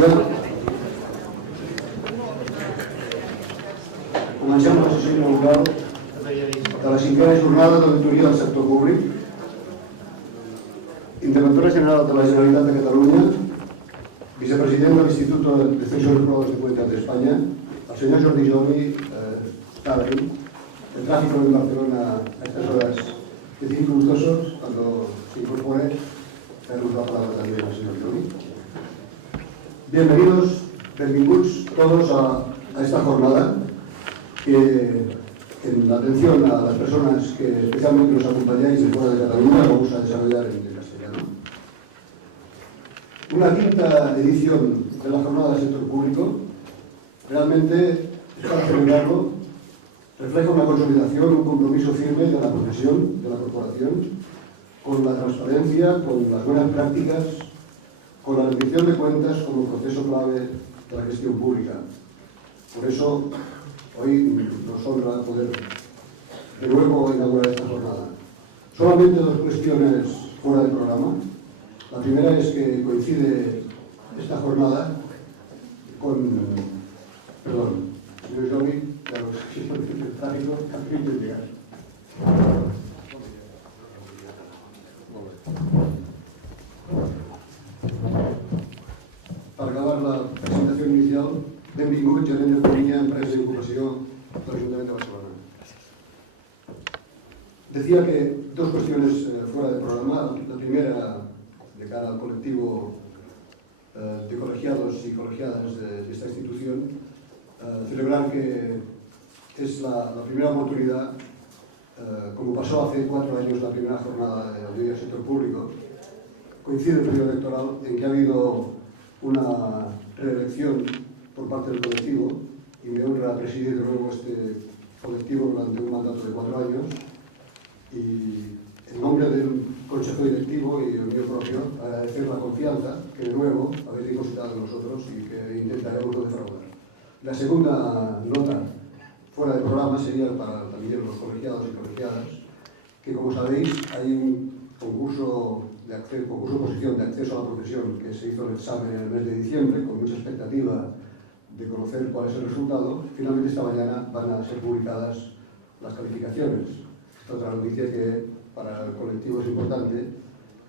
dia. Comencem la sessió inaugural de la 5a jornada d'auditoria del sector públic. Interventora general de la Generalitat de Catalunya, vicepresident de l'Institut de Defensor de Proves de Qualitat d'Espanya, el senyor Jordi Joli, está ahí. El tráfico en Barcelona a estas horas es dificultoso. Cuando se incorpore, tenemos la palabra también al señor Joli. Bienvenidos, benvinguts todos a esta jornada que, en atención a las personas que especialmente nos acompañáis de fuera de Cataluña, vamos a desarrollar en castellano. Una quinta edición de la jornada del sector público realmente es para celebrarlo. Refleja una consolidación, un compromiso firme de la profesión, de la corporación, con la transparencia, con las buenas prácticas, con la rendición de cuentas como proceso clave de la gestión pública. Por eso, hoy nos honra poder de nuevo inaugurar esta jornada. Solamente dos cuestiones fuera del programa. La primera es que coincide esta jornada con... Perdón, señor Joli, claro, si es el tráfico, también de llegar. Para acabar la presentación inicial, benvingut, gerent d'Economia, Empresa i Ocupació de l'Ajuntament de Barcelona. Decía que dos cuestiones fuera del programa. La primera, de cara al colectivo de colegiados y colegiadas de esta institución, celebrar que es la primera oportunidad, como pasó hace 4 años la primera jornada de auditoría del sector público, coincide el periodo electoral en que ha habido una reelección por parte del colectivo y me honra presidir de nuevo este colectivo durante un mandato de 4 años y en nombre del Consejo Directivo y el mío propio agradecer la confianza que de nuevo habéis depositado en nosotros y que intentaremos no defraudar. La segunda nota fuera del programa sería para también los colegiados y colegiadas, que como sabéis hay un concurso oposición de acceso a la profesión que se hizo el examen en el mes de diciembre con mucha expectativa de conocer cuál es el resultado. Finalmente esta mañana van a ser publicadas las calificaciones. Esta otra noticia que para el colectivo es importante.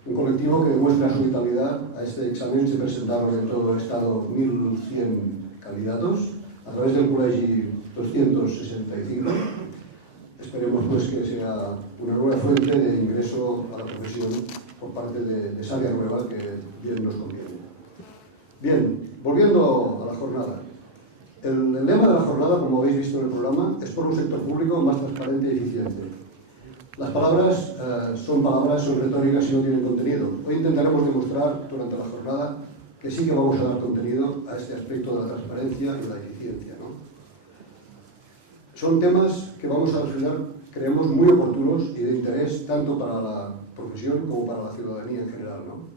Un colectivo que demuestra su vitalidad. A este examen se presentaron en todo el Estado 1.100 candidatos, a través del colegio 265. Esperemos pues que sea una nueva fuente de ingreso a la profesión por parte de esa área nueva que bien nos conviene. Bien, volviendo a la jornada. El lema de la jornada, como habéis visto en el programa, es por un sector público más transparente y eficiente. Las palabras son retóricas y no tienen contenido. Hoy intentaremos demostrar durante la jornada que sí que vamos a dar contenido a este aspecto de la transparencia y la eficiencia, ¿no? Son temas que vamos a desarrollar, creemos, muy oportunos y de interés tanto para la profesión como para la ciudadanía en general, ¿no?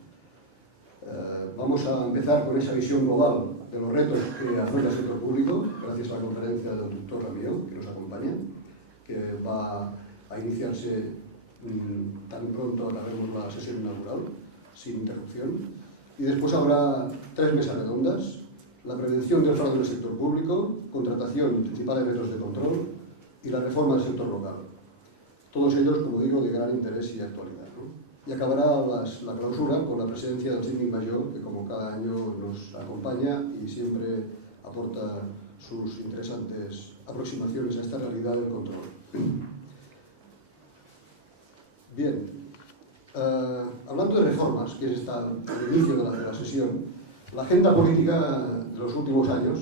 Vamos a empezar con esa visión global de los retos que afronta el sector público, gracias a la conferencia del doctor Ramió, que nos acompaña, que va a iniciarse tan pronto acabemos la sesión inaugural, sin interrupción. Y después habrá 3 mesas redondas: la prevención del fraude en el sector público, contratación, principales métodos de control y la reforma del sector local. Todos ellos, como digo, de gran interés y actualidad, ¿no? Y acabará la clausura con la presencia del síndic mayor, que como cada año nos acompaña y siempre aporta sus interesantes aproximaciones a esta realidad del control. Bien, hablando de reformas, que es el inicio de la sesión, la agenda política de los últimos años,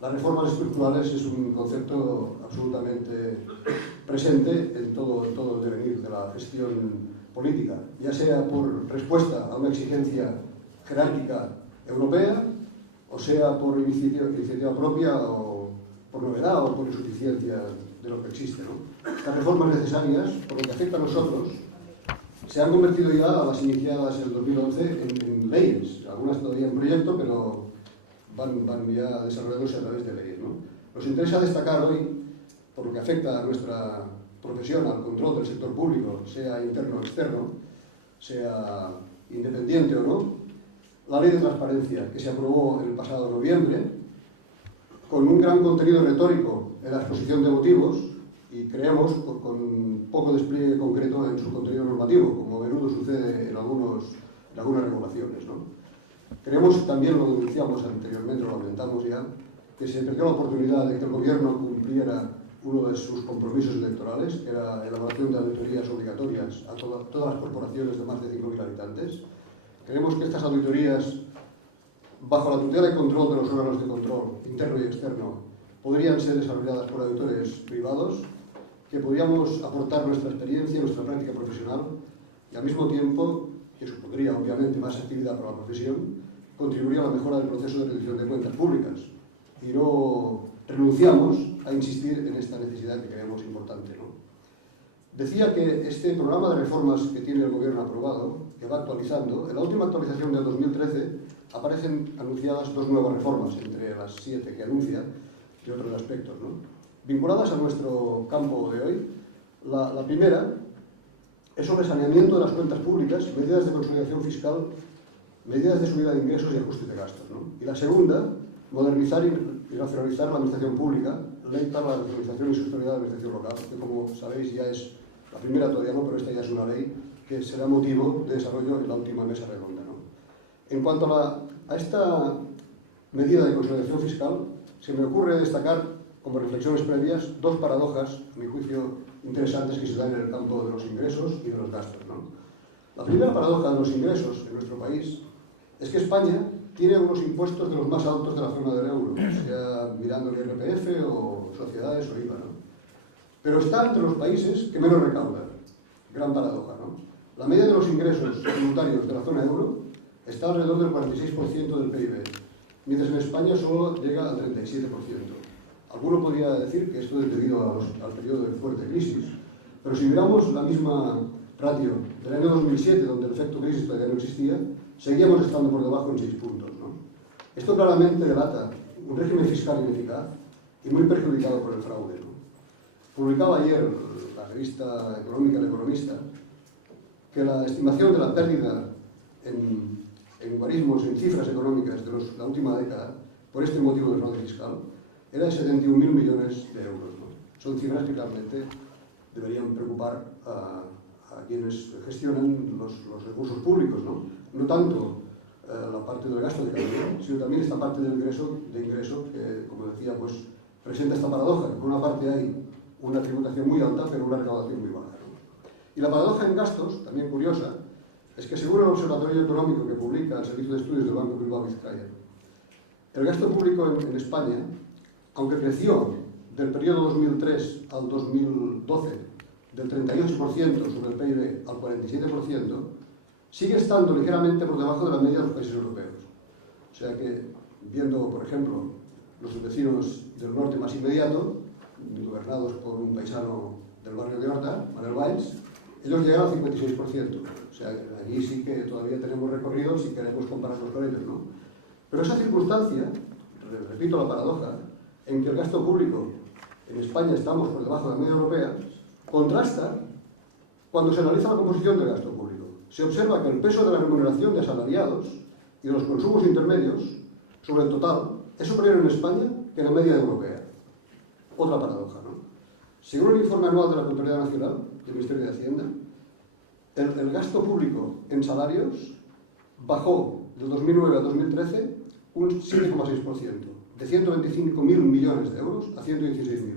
las reformas estructurales es un concepto absolutamente presente en todo el devenir de la gestión política, ya sea por respuesta a una exigencia jerárquica europea, o sea por iniciativa propia, o por novedad, o por insuficiencia de lo que existe, ¿no? Las reformas necesarias, por lo que afecta a nosotros, se han convertido ya, a las iniciadas en el 2011, en leyes, algunas todavía en proyecto, pero van ya desarrollándose a través de leyes, ¿no? Nos interesa destacar hoy, por lo que afecta a nuestra profesión, al control del sector público, sea interno o externo, sea independiente o no, la ley de transparencia que se aprobó en el pasado noviembre, con un gran contenido retórico en la exposición de motivos y creemos con poco despliegue concreto en su contenido normativo, como a menudo sucede en algunas regulaciones, ¿no? Creemos, también lo denunciamos anteriormente, lo lamentamos ya, que se perdió la oportunidad de que el Gobierno cumpliera uno de sus compromisos electorales, que era la elaboración de auditorías obligatorias a todas las corporaciones de más de 5.000 habitantes. Creemos que estas auditorías, bajo la tutela y control de los órganos de control interno y externo, podrían ser desarrolladas por auditores privados, que podríamos aportar nuestra experiencia, nuestra práctica profesional y al mismo tiempo, que supondría obviamente más actividad para la profesión, contribuiría a la mejora del proceso de rendición de cuentas públicas. Y no renunciamos a insistir en esta necesidad que creemos importante, ¿no? Decía que este programa de reformas que tiene el Gobierno aprobado, que va actualizando, en la última actualización del 2013 aparecen anunciadas 2 nuevas reformas, entre las 7 que anuncia y otros aspectos, ¿no? Vinculadas a nuestro campo de hoy. La primera es sobre saneamiento de las cuentas públicas, medidas de consolidación fiscal, medidas de subida de ingresos y ajuste de gastos, ¿no? Y la segunda, modernizar y racionalizar la administración pública, ley para la racionalización y sostenibilidad de la administración local, que como sabéis ya es la primera, todavía no, pero esta ya es una ley que será motivo de desarrollo en la última mesa redonda, ¿no? En cuanto a esta medida de consolidación fiscal, se me ocurre destacar como reflexiones previas 2 paradojas, a mi juicio, interesantes que se dan en el campo de los ingresos y de los gastos, ¿no? La primera paradoja de los ingresos en nuestro país es que España tiene unos impuestos de los más altos de la zona del euro, sea mirando el IRPF o sociedades o IVA, ¿no? Pero está entre los países que menos recaudan. Gran paradoja, ¿no? La media de los ingresos tributarios de la zona euro está alrededor del 46% del PIB, mientras en España solo llega al 37%. Alguno podría decir que esto es debido al periodo de fuerte crisis, pero si miramos la misma ratio del año 2007, donde el efecto crisis todavía no existía, seguíamos estando por debajo en 6 puntos, ¿no? Esto claramente delata un régimen fiscal ineficaz y muy perjudicado por el fraude, ¿no? Publicaba ayer la revista económica El Economista que la estimación de la pérdida en guarismos, en cifras económicas de la última década, por este motivo del fraude fiscal, era de 71.000 millones de euros, ¿no? Son cifras que claramente deberían preocupar a quienes gestionan los recursos públicos, ¿no? No tanto la parte del gasto de cada uno, sino también esta parte del ingreso que, como decía, pues presenta esta paradoja, que por una parte hay una tributación muy alta, pero una recaudación muy baja, ¿no? Y la paradoja en gastos, también curiosa, es que según el Observatorio Económico que publica el Servicio de Estudios del Banco Bilbao Vizcaya, el gasto público en España, aunque creció del periodo 2003 al 2012 del 38% sobre el PIB al 47%, sigue estando ligeramente por debajo de la media de los países europeos. O sea que, viendo, por ejemplo, los vecinos del norte más inmediato, gobernados por un paisano del barrio de Horta, Manuel Valls, ellos llegan al 56%. O sea, allí sí que todavía tenemos recorrido si queremos compararnos con ellos, ¿no? Pero esa circunstancia, repito la paradoja, en que el gasto público en España estamos por debajo de la media europea, contrasta cuando se analiza la composición del gasto público. Se observa que el peso de la remuneración de asalariados y de los consumos intermedios sobre el total es superior en España que en la media europea. Otra paradoja, ¿no? Según el informe anual de la Contraloría Nacional del Ministerio de Hacienda, el gasto público en salarios bajó del 2009 a 2013 un 7,6%, de 125.000 millones de euros a 116.000.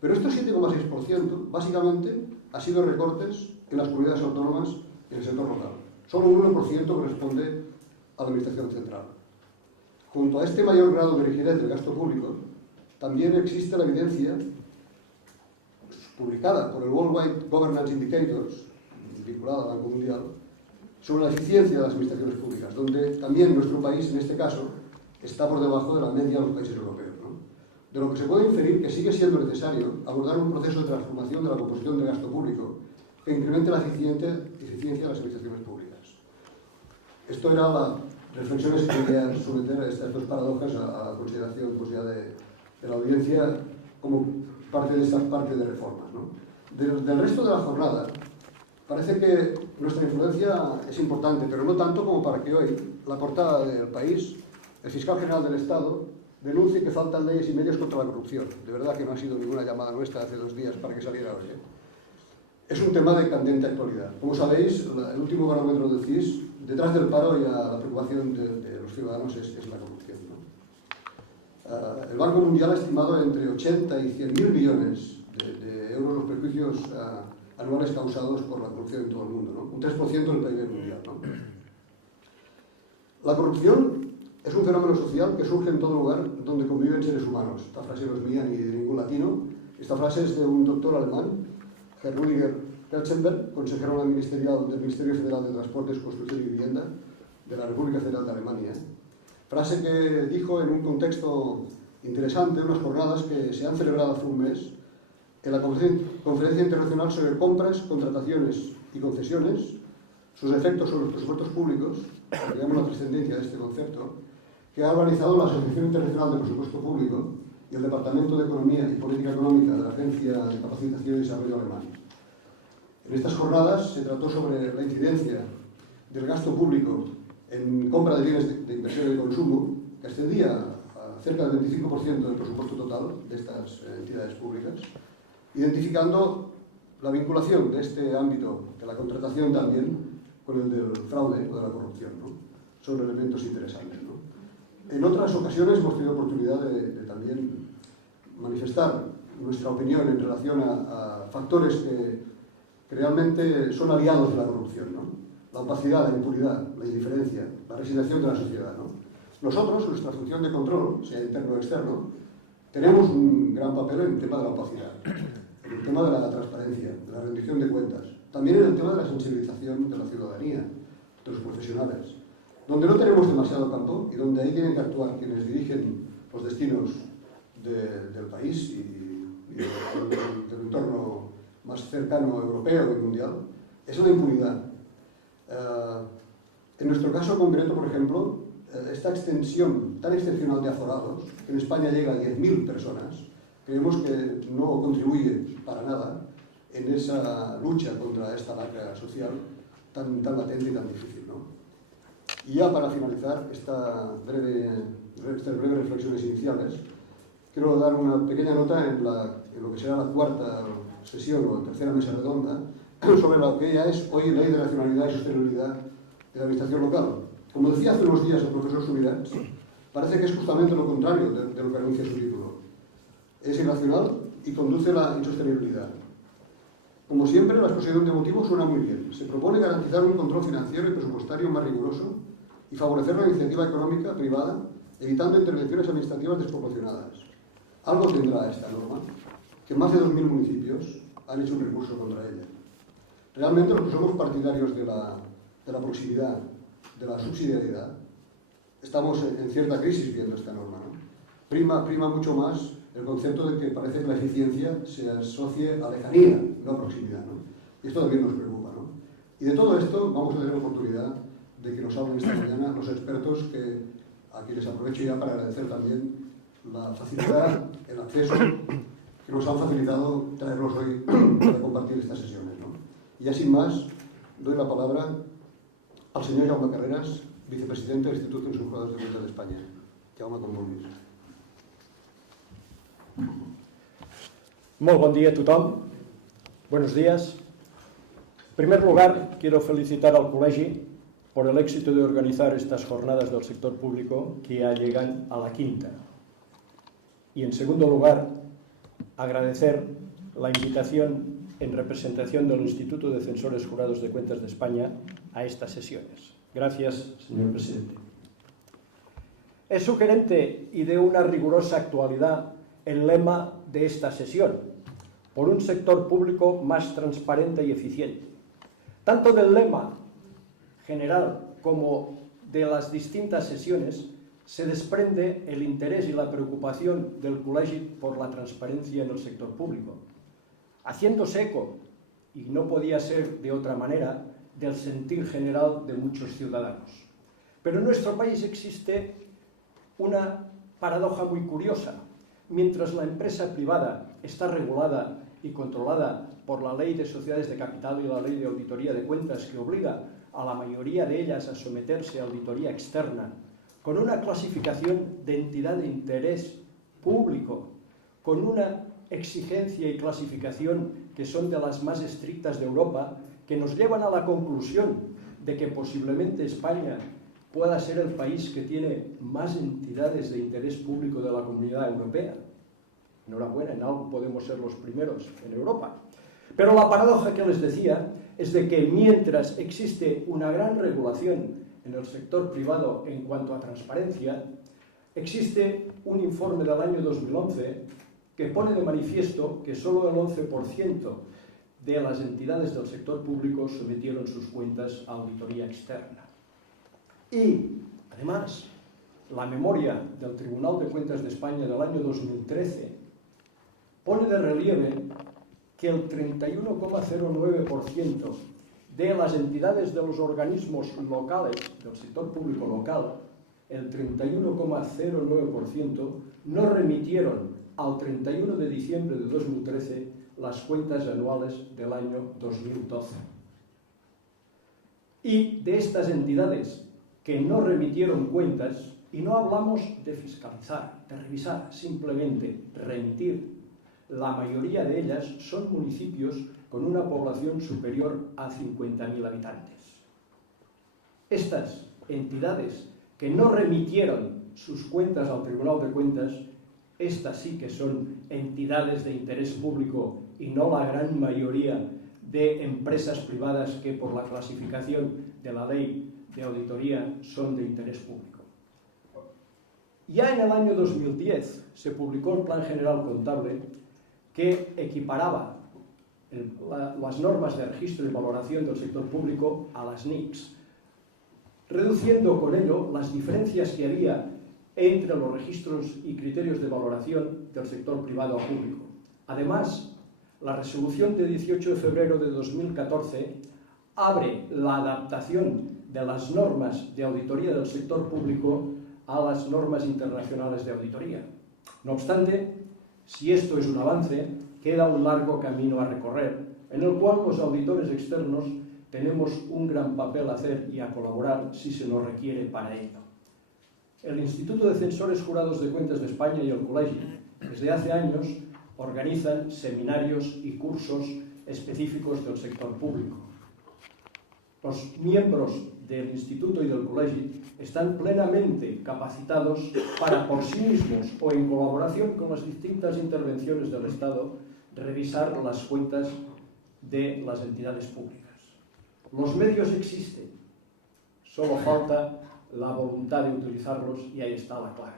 Pero estos 7,6% básicamente ha sido recortes en las comunidades autónomas y en el sector local. Solo un 1% corresponde a la Administración Central. Junto a este mayor grado de rigidez del gasto público, también existe la evidencia publicada por el Worldwide Governance Indicators, vinculada al Banco Mundial, sobre la eficiencia de las administraciones públicas, donde también nuestro país, en este caso, está por debajo de la media de los países europeos, ¿no? De lo que se puede inferir que sigue siendo necesario abordar un proceso de transformación de la composición del gasto público que incremente la eficiencia de las administraciones públicas. Esto era las reflexiones que quería someter a estas 2 paradojas a consideración, pues, ya de la audiencia como parte de estas partes de reformas, ¿no? Del resto de la jornada, Parece que nuestra influencia es importante, pero no tanto como para que hoy la portada del País, el fiscal general del Estado, denuncie que faltan leyes y medios contra la corrupción. De verdad que no ha sido ninguna llamada nuestra hace 2 días para que saliera hoy. Es un tema de candente actualidad. Como sabéis, el último barómetro del CIS, detrás del paro y a la preocupación de los ciudadanos es la corrupción, ¿no? El Banco Mundial ha estimado entre 80 y 100.000 millones de euros los perjuicios anuales causados por la corrupción en todo el mundo, ¿no? Un 3% del PIB mundial, ¿no? La corrupción es un fenómeno social que surge en todo lugar donde conviven seres humanos. Esta frase no es mía ni de ningún latino. Esta frase es de un doctor alemán, Herr Rüdiger Kelchenberg, consejero ministerial del Ministerio Federal de Transportes, Construcción y Vivienda de la República Federal de Alemania. Frase que dijo en un contexto interesante, unas jornadas que se han celebrado hace un mes en la Conferencia Internacional sobre Compras, Contrataciones y Concesiones, sus efectos sobre los presupuestos públicos, digamos la trascendencia de este concepto, que ha organizado la Asociación Internacional de Presupuesto Público y el Departamento de Economía y Política Económica de la Agencia de Capacitación y Desarrollo Alemán. En estas jornadas se trató sobre la incidencia del gasto público en compra de bienes de inversión y consumo, que ascendía a cerca del 25% del presupuesto total de estas entidades públicas, identificando la vinculación de este ámbito de la contratación también con el del fraude o de la corrupción, ¿no? Son elementos interesantes, ¿no? En otras ocasiones hemos tenido oportunidad de también manifestar nuestra opinión en relación a factores que realmente son aliados de la corrupción, ¿no? La opacidad, la impunidad, la indiferencia, la resignación de la sociedad, ¿no? Nosotros, nuestra función de control, sea interno o externo, tenemos un gran papel en el tema de la opacidad, en el tema de la transparencia, de la rendición de cuentas, también en el tema de la sensibilización de la ciudadanía, de los profesionales. Donde no tenemos demasiado campo y donde ahí tienen que actuar quienes dirigen los destinos del país y del entorno más cercano europeo y mundial, es la impunidad. En nuestro caso concreto, por ejemplo, esta extensión tan excepcional de aforados, que en España llega a 10.000 personas, creemos que no contribuye para nada en esa lucha contra esta lacra social tan latente y tan difícil, ¿no? Y ya para finalizar estas breves reflexiones iniciales, quiero dar una pequeña nota en lo que será la cuarta sesión o tercera mesa redonda sobre lo que ya es hoy Ley de Racionalidad y Sostenibilidad de la Administración Local. Como decía hace unos días el profesor Subirats, parece que es justamente lo contrario de lo que anuncia su título. Es irracional y conduce a la insostenibilidad. Como siempre, la exposición de motivos suena muy bien. Se propone garantizar un control financiero y presupuestario más riguroso y favorecer la iniciativa económica privada, evitando intervenciones administrativas desproporcionadas. Algo tendrá esta norma, que más de 2.000 municipios han hecho un recurso contra ella. Realmente los que somos partidarios de la proximidad, de la subsidiariedad, estamos en cierta crisis viendo esta norma, ¿no? Prima mucho más el concepto de que parece que la eficiencia se asocie a lejanía, no a proximidad, ¿no? Y esto también nos preocupa, ¿no? Y de todo esto vamos a tener oportunidad de que nos hablen esta mañana los expertos, a quienes aprovecho ya para agradecer también la facilidad, el acceso que nos han facilitado traerlos hoy para compartir estas sesiones, ¿no? Y ya sin más, doy la palabra al señor Jaume Carreras, vicepresidente del Instituto de Juzgados de Cuentas de España. Jaume, com vulguis. Molt bon dia a tothom. Buenos días. En primer lugar, quiero felicitar al Colegio por el éxito de organizar estas jornadas del sector público que ya llegan a la quinta. Y en segundo lugar, agradecer la invitación en representación del Instituto de Censores Jurados de Cuentas de España a estas sesiones. Gracias, señor presidente. Es sugerente y de una rigurosa actualidad el lema de esta sesión, por un sector público más transparente y eficiente. Tanto del lema general como de las distintas sesiones se desprende el interés y la preocupación del Colegio por la transparencia en el sector público, haciéndose eco, y no podía ser de otra manera, del sentir general de muchos ciudadanos. Pero en nuestro país existe una paradoja muy curiosa. Mientras la empresa privada está regulada y controlada por la Ley de Sociedades de Capital y la Ley de Auditoría de Cuentas, que obliga a la mayoría de ellas a someterse a auditoría externa, con una clasificación de entidad de interés público, con una exigencia y clasificación que son de las más estrictas de Europa, que nos llevan a la conclusión de que posiblemente España pueda ser el país que tiene más entidades de interés público de la Comunidad Europea. Enhorabuena, en algo podemos ser los primeros en Europa. Pero la paradoja que les decía es de que mientras existe una gran regulación en el sector privado en cuanto a transparencia, existe un informe del año 2011 que pone de manifiesto que solo el 11% de las entidades del sector público sometieron sus cuentas a auditoría externa. Y, además, la memoria del Tribunal de Cuentas de España del año 2013 pone de relieve que el 31,09% de las entidades de los organismos locales del sector público local, el 31,09% no remitieron al 31 de diciembre de 2013 las cuentas anuales del año 2012. Y de estas entidades que no remitieron cuentas, y no hablamos de fiscalizar, de revisar, simplemente remitir, la mayoría de ellas son municipios con una población superior a 50.000 habitantes. Estas entidades que no remitieron sus cuentas al Tribunal de Cuentas, estas sí que son entidades de interés público y no la gran mayoría de empresas privadas que por la clasificación de la ley de auditoría son de interés público. Ya en el año 2010 se publicó el Plan General Contable que equiparaba las normas de registro y valoración del sector público a las NICs, reduciendo con ello las diferencias que había entre los registros y criterios de valoración del sector privado a público. Además, la resolución de 18 de febrero de 2014 abre la adaptación de las normas de auditoría del sector público a las normas internacionales de auditoría. No obstante, si esto es un avance, queda un largo camino a recorrer, en el cual los auditores externos tenemos un gran papel a hacer y a colaborar si se nos requiere para ello. El Instituto de Censores Jurados de Cuentas de España y el Colegio, desde hace años, organizan seminarios y cursos específicos del sector público. Los miembros del Instituto y del Colegio están plenamente capacitados para por sí mismos o en colaboración con las distintas intervenciones del Estado revisar las cuentas de las entidades públicas. Los medios existen, solo falta la voluntad de utilizarlos y ahí está la clave.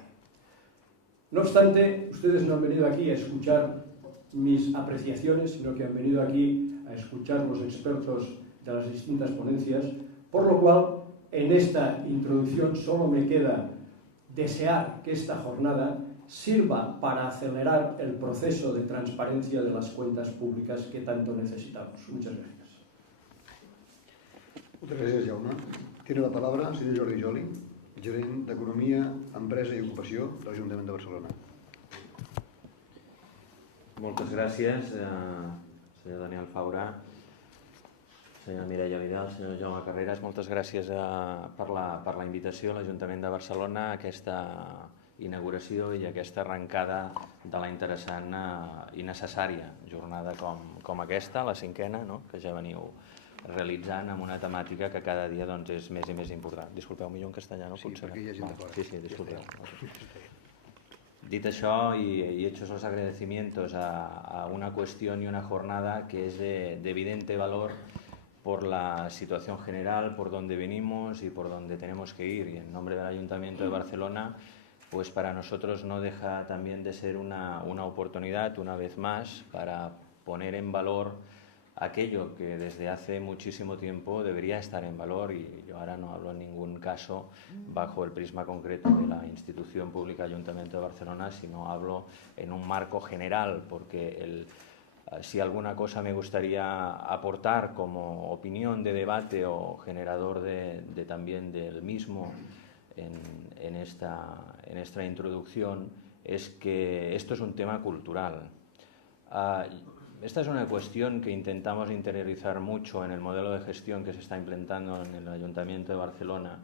No obstante, ustedes no han venido aquí a escuchar mis apreciaciones, sino que han venido aquí a escuchar los expertos de las distintas ponencias, por lo cual, en esta introducción solo me queda desear que esta jornada sirva para acelerar el proceso de transparencia de las cuentas públicas que tanto necesitamos. Muchas gracias. Muchas gracias, Jaume. Tiene la palabra el senyor Jordi Joli, gerent d'Economia, Empresa i Ocupació de l'Ajuntament de Barcelona. Moltes gràcies, senyor Daniel Faura, senyora Mireia Vidal, senyor Jaume Carreras. Moltes gràcies per la invitació a l'Ajuntament de Barcelona a aquesta inauguració i aquesta arrencada de la interessant i necessària jornada com aquesta, la cinquena, no? Que ja veniu realitzant amb una temàtica que cada dia doncs, és més i més important. Disculpeu, millor en castellà, no? Sí, perquè hi ha gent de fora. Sí, disculpeu. Dit això, y hechos los agradecimientos a una cuestión y una jornada que es de evidente valor por la situación general, por donde venimos y por donde tenemos que ir. Y en nombre del Ayuntamiento de Barcelona, pues para nosotros no deja también de ser una oportunidad, una vez más, para poner en valor aquello que desde hace muchísimo tiempo debería estar en valor, y yo ahora no hablo en ningún caso bajo el prisma concreto de la institución pública Ayuntamiento de Barcelona, sino hablo en un marco general, porque si alguna cosa me gustaría aportar como opinión de debate o generador también del mismo en esta introducción, es que esto es un tema cultural. esta es una cuestión que intentamos interiorizar mucho en el modelo de gestión que se está implementando en el Ayuntamiento de Barcelona,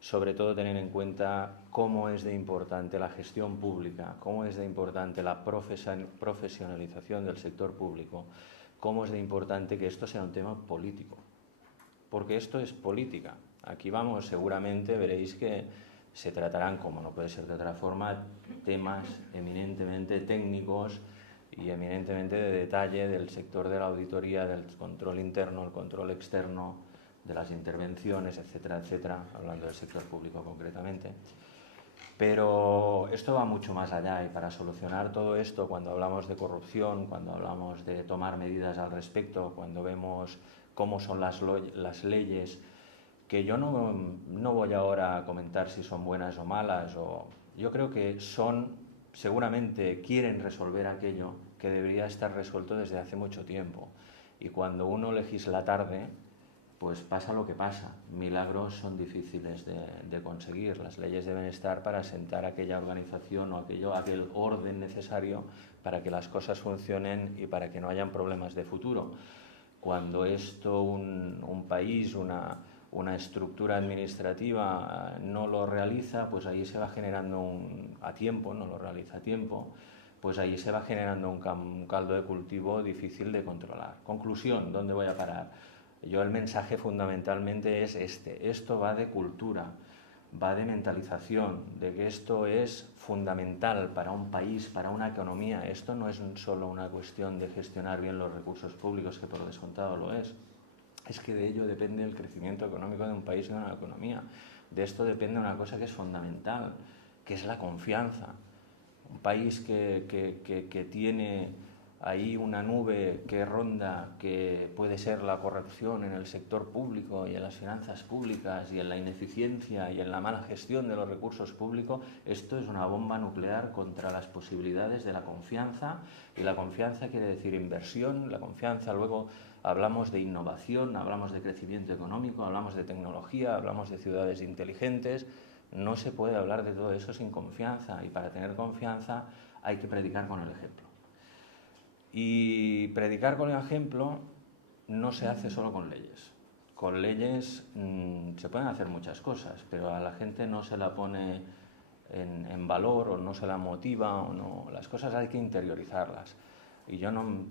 sobre todo tener en cuenta cómo es de importante la gestión pública, cómo es de importante la profesionalización del sector público, cómo es de importante que esto sea un tema político, porque esto es política. Aquí vamos, seguramente veréis que se tratarán, como no puede ser de otra forma, temas eminentemente técnicos y eminentemente de detalle del sector de la auditoría, del control interno, el control externo, de las intervenciones, etcétera, etcétera, hablando del sector público concretamente. Pero esto va mucho más allá, y para solucionar todo esto, cuando hablamos de corrupción, cuando hablamos de tomar medidas al respecto, cuando vemos cómo son las leyes, que yo no voy ahora a comentar si son buenas o malas, yo creo que seguramente quieren resolver aquello que debería estar resuelto desde hace mucho tiempo. Y cuando uno legisla tarde, pues pasa lo que pasa. Milagros son difíciles de conseguir. Las leyes deben estar para asentar aquella organización o aquel orden necesario para que las cosas funcionen y para que no hayan problemas de futuro. Cuando esto un país, una estructura administrativa no lo realiza, pues ahí se va generando a tiempo, no lo realiza a tiempo, pues ahí se va generando un caldo de cultivo difícil de controlar. Conclusión, ¿dónde voy a parar? Yo el mensaje fundamentalmente es esto va de cultura, va de mentalización, de que esto es fundamental para un país, para una economía. Esto no es solo una cuestión de gestionar bien los recursos públicos, que por descontado lo es que de ello depende el crecimiento económico de un país y de una economía. De esto depende una cosa que es fundamental, que es la confianza. Un país que tiene ahí una nube que ronda, que puede ser la corrupción en el sector público y en las finanzas públicas y en la ineficiencia y en la mala gestión de los recursos públicos, esto es una bomba nuclear contra las posibilidades de la confianza, y la confianza quiere decir inversión, la confianza luego hablamos de innovación, hablamos de crecimiento económico, hablamos de tecnología, hablamos de ciudades inteligentes. No se puede hablar de todo eso sin confianza, y para tener confianza hay que predicar con el ejemplo. Y predicar con el ejemplo no se hace solo con leyes. Con leyes se pueden hacer muchas cosas, pero a la gente no se la pone en valor o no se la motiva o no. Las cosas hay que interiorizarlas. Y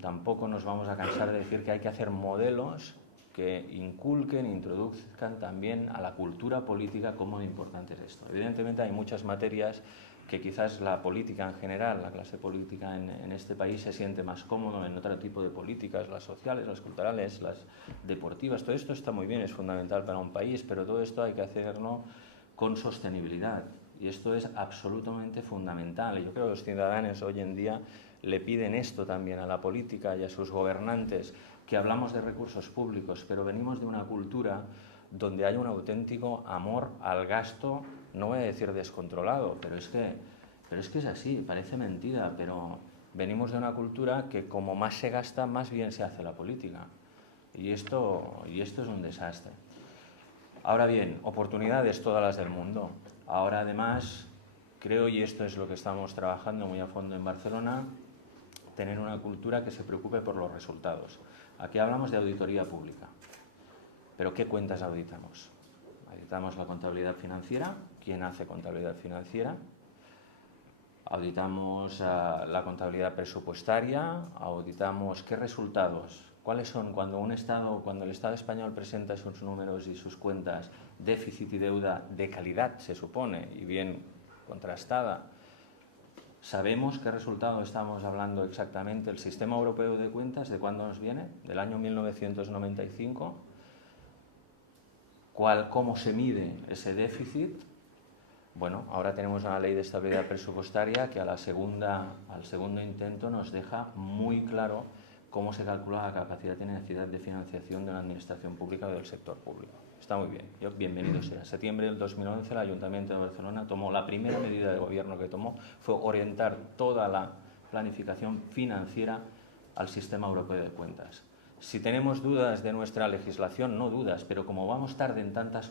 tampoco nos vamos a cansar de decir que hay que hacer modelos que inculquen, introduzcan también a la cultura política cómo de importante es esto. Evidentemente hay muchas materias que quizás la política en general, la clase política en este país se siente más cómodo en otro tipo de políticas, las sociales, las culturales, las deportivas. Todo esto está muy bien, es fundamental para un país, pero todo esto hay que hacerlo con sostenibilidad, y esto es absolutamente fundamental. Y yo creo que los ciudadanos hoy en día le piden esto también a la política y a sus gobernantes, que hablamos de recursos públicos, pero venimos de una cultura donde hay un auténtico amor al gasto, no voy a decir descontrolado, pero es que es así, parece mentira, pero venimos de una cultura que como más se gasta, más bien se hace la política. Y esto es un desastre. Ahora bien, oportunidades todas las del mundo. Ahora además, creo, y esto es lo que estamos trabajando muy a fondo en Barcelona, tener una cultura que se preocupe por los resultados. Aquí hablamos de auditoría pública, pero ¿qué cuentas auditamos? Auditamos la contabilidad financiera. ¿Quién hace contabilidad financiera? Auditamos la contabilidad presupuestaria, auditamos qué resultados, cuáles son cuando el Estado español presenta sus números y sus cuentas, déficit y deuda de calidad, se supone, y bien contrastada. ¿Sabemos qué resultado estamos hablando exactamente? ¿El Sistema Europeo de Cuentas de cuándo nos viene? ¿Del año 1995? ¿Cómo se mide ese déficit? Bueno, ahora tenemos una ley de estabilidad presupuestaria que al segundo intento nos deja muy claro cómo se calcula la capacidad y necesidad de financiación de una administración pública o del sector público. Está muy bien, bienvenido sea. En septiembre del 2011 el Ayuntamiento de Barcelona tomó la primera medida de gobierno que tomó, fue orientar toda la planificación financiera al Sistema Europeo de Cuentas. Si tenemos dudas de nuestra legislación, no dudas, pero como vamos tarde en tantas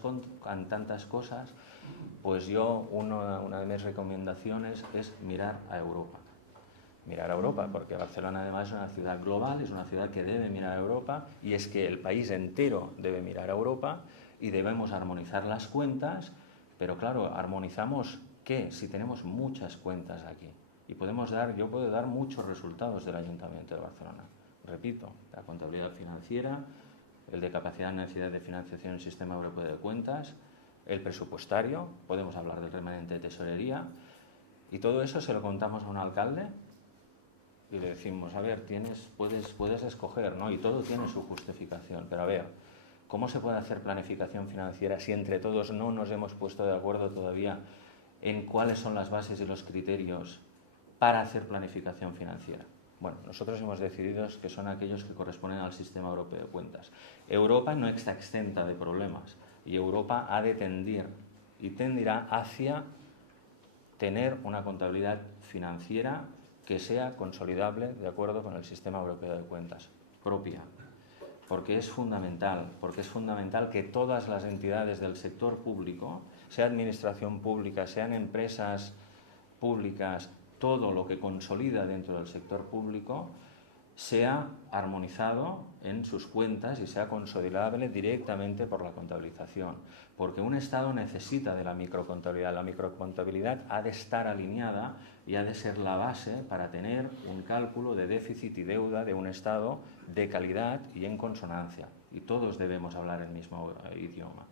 cosas, pues una de mis recomendaciones es mirar a Europa. mirar a Europa, porque Barcelona además es una ciudad global, es una ciudad que debe mirar a Europa, y es que el país entero debe mirar a Europa y debemos armonizar las cuentas, pero claro, ¿armonizamos qué? Si tenemos muchas cuentas aquí. Y yo puedo dar muchos resultados del Ayuntamiento de Barcelona. Repito, la contabilidad financiera, el de capacidad y necesidad de financiación del Sistema Europeo de Cuentas, el presupuestario, podemos hablar del remanente de tesorería, y todo eso se lo contamos a un alcalde y le decimos, a ver, puedes escoger, ¿no? Y todo tiene su justificación, pero a ver, ¿cómo se puede hacer planificación financiera si entre todos no nos hemos puesto de acuerdo todavía en cuáles son las bases y los criterios para hacer planificación financiera? Bueno, nosotros hemos decidido que son aquellos que corresponden al Sistema Europeo de Cuentas. Europa no está exenta de problemas y Europa ha de tendir y tendirá hacia tener una contabilidad financiera que sea consolidable de acuerdo con el Sistema Europeo de Cuentas propia, porque es fundamental que todas las entidades del sector público, sea administración pública, sean empresas públicas, todo lo que consolida dentro del sector público sea armonizado en sus cuentas y sea consolidable directamente por la contabilización, porque un Estado necesita de la microcontabilidad. La microcontabilidad ha de estar alineada y ha de ser la base para tener un cálculo de déficit y deuda de un Estado de calidad y en consonancia, y todos debemos hablar el mismo idioma.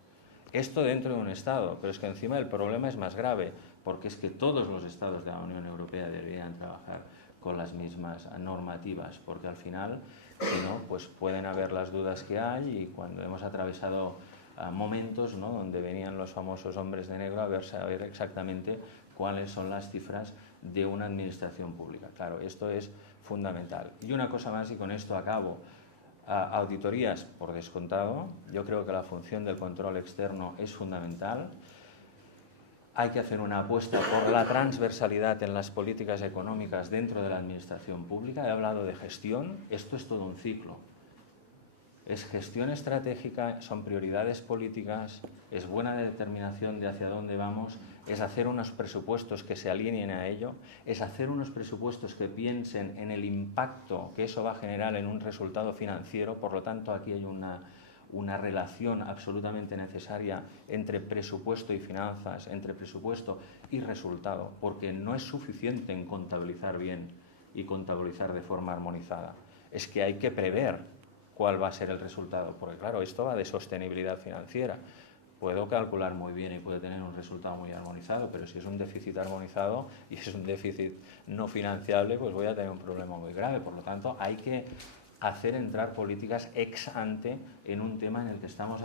Esto dentro de un Estado, pero es que encima el problema es más grave, porque es que todos los Estados de la Unión Europea deberían trabajar con las mismas normativas, porque al final, si no, pues pueden haber las dudas que hay, y cuando hemos atravesado momentos, ¿no?, donde venían los famosos hombres de negro a saber exactamente cuáles son las cifras de una administración pública. Claro, esto es fundamental. Y una cosa más, y con esto acabo. Auditorías, por descontado. Yo creo que la función del control externo es fundamental. Hay que hacer una apuesta por la transversalidad en las políticas económicas dentro de la administración pública. He hablado de gestión, esto es todo un ciclo. Es gestión estratégica, son prioridades políticas, es buena determinación de hacia dónde vamos, es hacer unos presupuestos que se alineen a ello, es hacer unos presupuestos que piensen en el impacto que eso va a generar en un resultado financiero. Por lo tanto, aquí hay una relación absolutamente necesaria entre presupuesto y finanzas, entre presupuesto y resultado, porque no es suficiente en contabilizar bien y contabilizar de forma armonizada. Es que hay que prever cuál va a ser el resultado, porque claro, esto va de sostenibilidad financiera. Puedo calcular muy bien y puedo tener un resultado muy armonizado, pero si es un déficit armonizado y es un déficit no financiable, pues voy a tener un problema muy grave. Por lo tanto, hay que hacer entrar políticas ex ante en un tema en el que estamos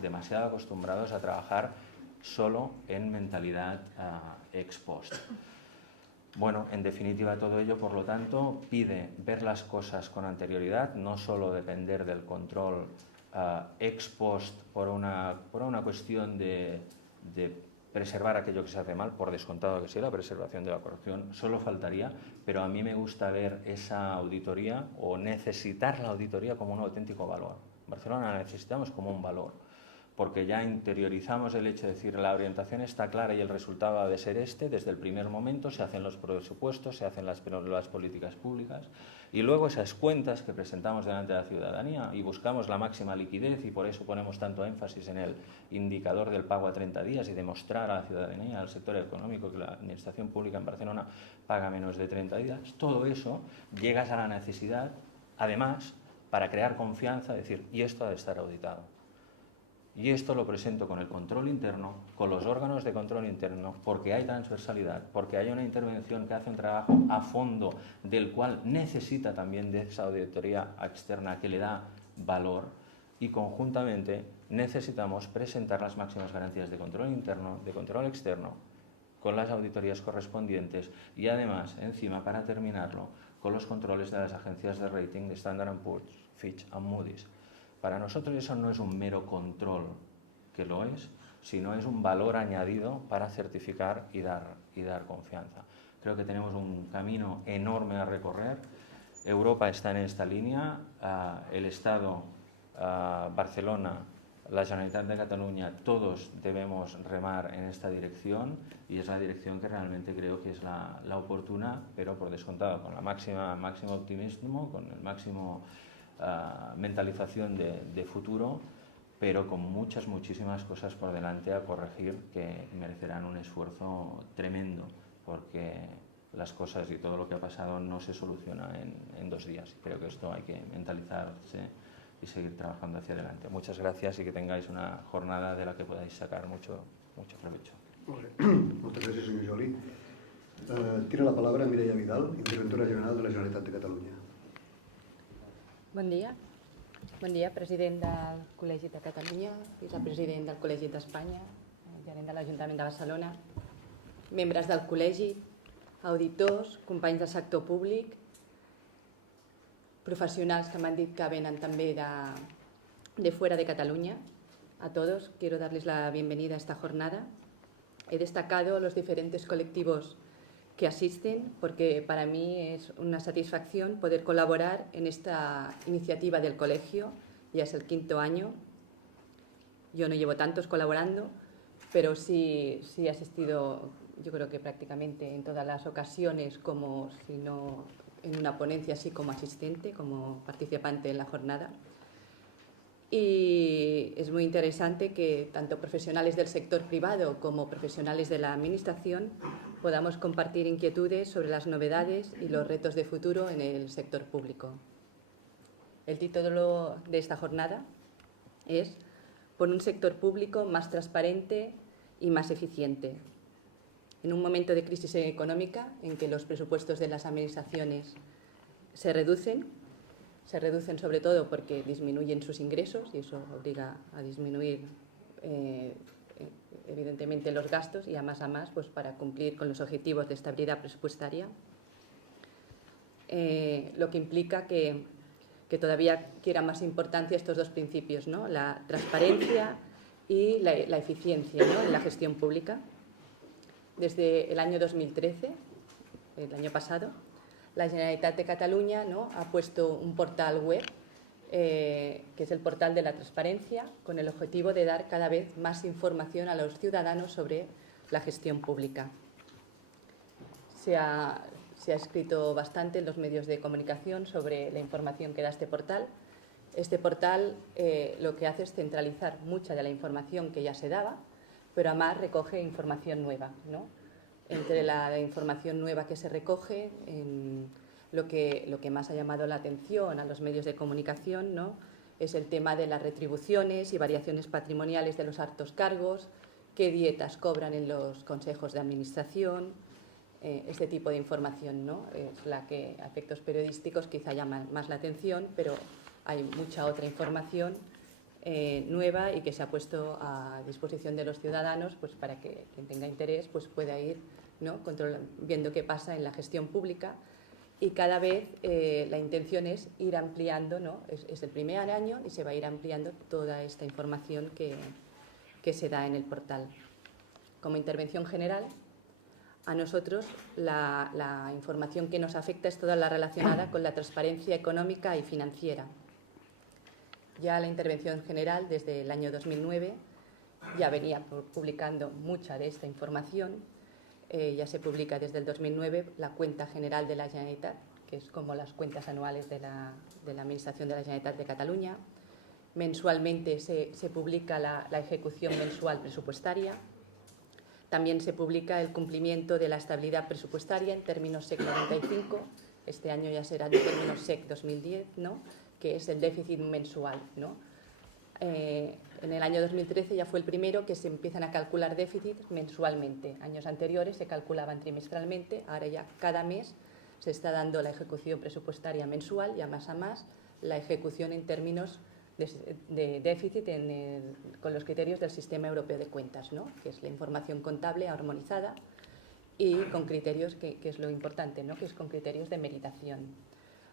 demasiado acostumbrados a trabajar solo en mentalidad ex post. Bueno, en definitiva, todo ello, por lo tanto, pide ver las cosas con anterioridad, no solo depender del control ex post por una cuestión de preservar aquello que se hace mal, por descontado que sea la preservación de la corrupción, solo faltaría, pero a mí me gusta ver esa auditoría o necesitar la auditoría como un auténtico valor. En Barcelona la necesitamos como un valor, porque ya interiorizamos el hecho de decir la orientación está clara y el resultado ha de ser este. Desde el primer momento se hacen los presupuestos, se hacen las políticas públicas, y luego esas cuentas que presentamos delante de la ciudadanía y buscamos la máxima liquidez, y por eso ponemos tanto énfasis en el indicador del pago a 30 días y demostrar a la ciudadanía, al sector económico, que la administración pública en Barcelona paga menos de 30 días. Todo eso llegas a la necesidad, además, para crear confianza, decir, y esto ha de estar auditado. Y esto lo presento con el control interno, con los órganos de control interno, porque hay transversalidad, porque hay una intervención que hace un trabajo a fondo, del cual necesita también de esa auditoría externa que le da valor, y conjuntamente necesitamos presentar las máximas garantías de control interno, de control externo, con las auditorías correspondientes, y además, encima, para terminarlo, con los controles de las agencias de rating de Standard & Poor's, Fitch y Moody's. Para nosotros eso no es un mero control, que lo es, sino es un valor añadido para certificar y dar confianza. Creo que tenemos un camino enorme a recorrer. Europa está en esta línea, el Estado, Barcelona, la Generalitat de Cataluña, todos debemos remar en esta dirección y es la dirección que realmente creo que es la oportuna, pero por descontado, con la máximo optimismo, con el máximo mentalización de futuro, pero con muchísimas cosas por delante a corregir que merecerán un esfuerzo tremendo, porque las cosas y todo lo que ha pasado no se soluciona en 2 días. Creo que esto hay que mentalizarse y seguir trabajando hacia adelante. Muchas gracias y que tengáis una jornada de la que podáis sacar mucho provecho. Moltes gràcies, senyor Joli. Tiene la palabra Mireia Vidal, interventora general de la Generalitat de Catalunya. Bon dia. Bon dia, president del Col·legi de Catalunya, vicepresident del Col·legi d'Espanya, gerent de l'Ajuntament de Barcelona, membres del col·legi, auditors, companys del sector públic, profesionals que m'han dit que venen també de fuera de Cataluña. A todos quiero darles la bienvenida a esta jornada. He destacado los diferentes colectivos que asisten porque para mí es una satisfacción poder colaborar en esta iniciativa del colegio. Ya es el 5º año. Yo no llevo tantos colaborando, pero sí he asistido, yo creo que prácticamente en todas las ocasiones, como si no en una ponencia, así como asistente, como participante en la jornada. Y es muy interesante que tanto profesionales del sector privado como profesionales de la administración podamos compartir inquietudes sobre las novedades y los retos de futuro en el sector público. El título de esta jornada es "Por un sector público más transparente y más eficiente". En un momento de crisis económica en que los presupuestos de las administraciones se reducen sobre todo porque disminuyen sus ingresos y eso obliga a disminuir evidentemente los gastos y a más pues para cumplir con los objetivos de estabilidad presupuestaria, lo que implica que todavía quiera más importancia estos 2 principios, ¿no? La transparencia y la eficiencia, ¿no?, en la gestión pública. Desde el año 2013, el año pasado, la Generalitat de Cataluña, ¿no?, ha puesto un portal web, que es el portal de la transparencia, con el objetivo de dar cada vez más información a los ciudadanos sobre la gestión pública. Se ha escrito bastante en los medios de comunicación sobre la información que da este portal. Este portal lo que hace es centralizar mucha de la información que ya se daba, pero además recoge información nueva, ¿no? Entre la información nueva que se recoge, lo que más ha llamado la atención a los medios de comunicación, ¿no?, es el tema de las retribuciones y variaciones patrimoniales de los altos cargos, qué dietas cobran en los consejos de administración. Este tipo de información, ¿no?, es la que a efectos periodísticos quizá llama más la atención, pero hay mucha otra información nueva y que se ha puesto a disposición de los ciudadanos pues para que quien tenga interés pues pueda ir, ¿no?, viendo qué pasa en la gestión pública. Y cada vez la intención es ir ampliando, ¿no?, es el primer año y se va a ir ampliando toda esta información que se da en el portal. Como intervención general, a nosotros la información que nos afecta es toda la relacionada con la transparencia económica y financiera. Ya la intervención general, desde el año 2009, ya venía publicando mucha de esta información. Ya se publica desde el 2009 la cuenta general de la Generalitat, que es como las cuentas anuales de la Administración de la Generalitat de Cataluña. Mensualmente se publica la ejecución mensual presupuestaria. También se publica el cumplimiento de la estabilidad presupuestaria en términos SEC 95. Este año ya será en términos SEC 2010, ¿no?, que es el déficit mensual, ¿no? En el año 2013 ya fue el primero que se empiezan a calcular déficits mensualmente. Años anteriores se calculaban trimestralmente, ahora ya cada mes se está dando la ejecución presupuestaria mensual y a más la ejecución en términos de déficit con los criterios del Sistema Europeo de Cuentas, ¿no?, que es la información contable armonizada y con criterios, que es lo importante, ¿no?, que es con criterios de meritación.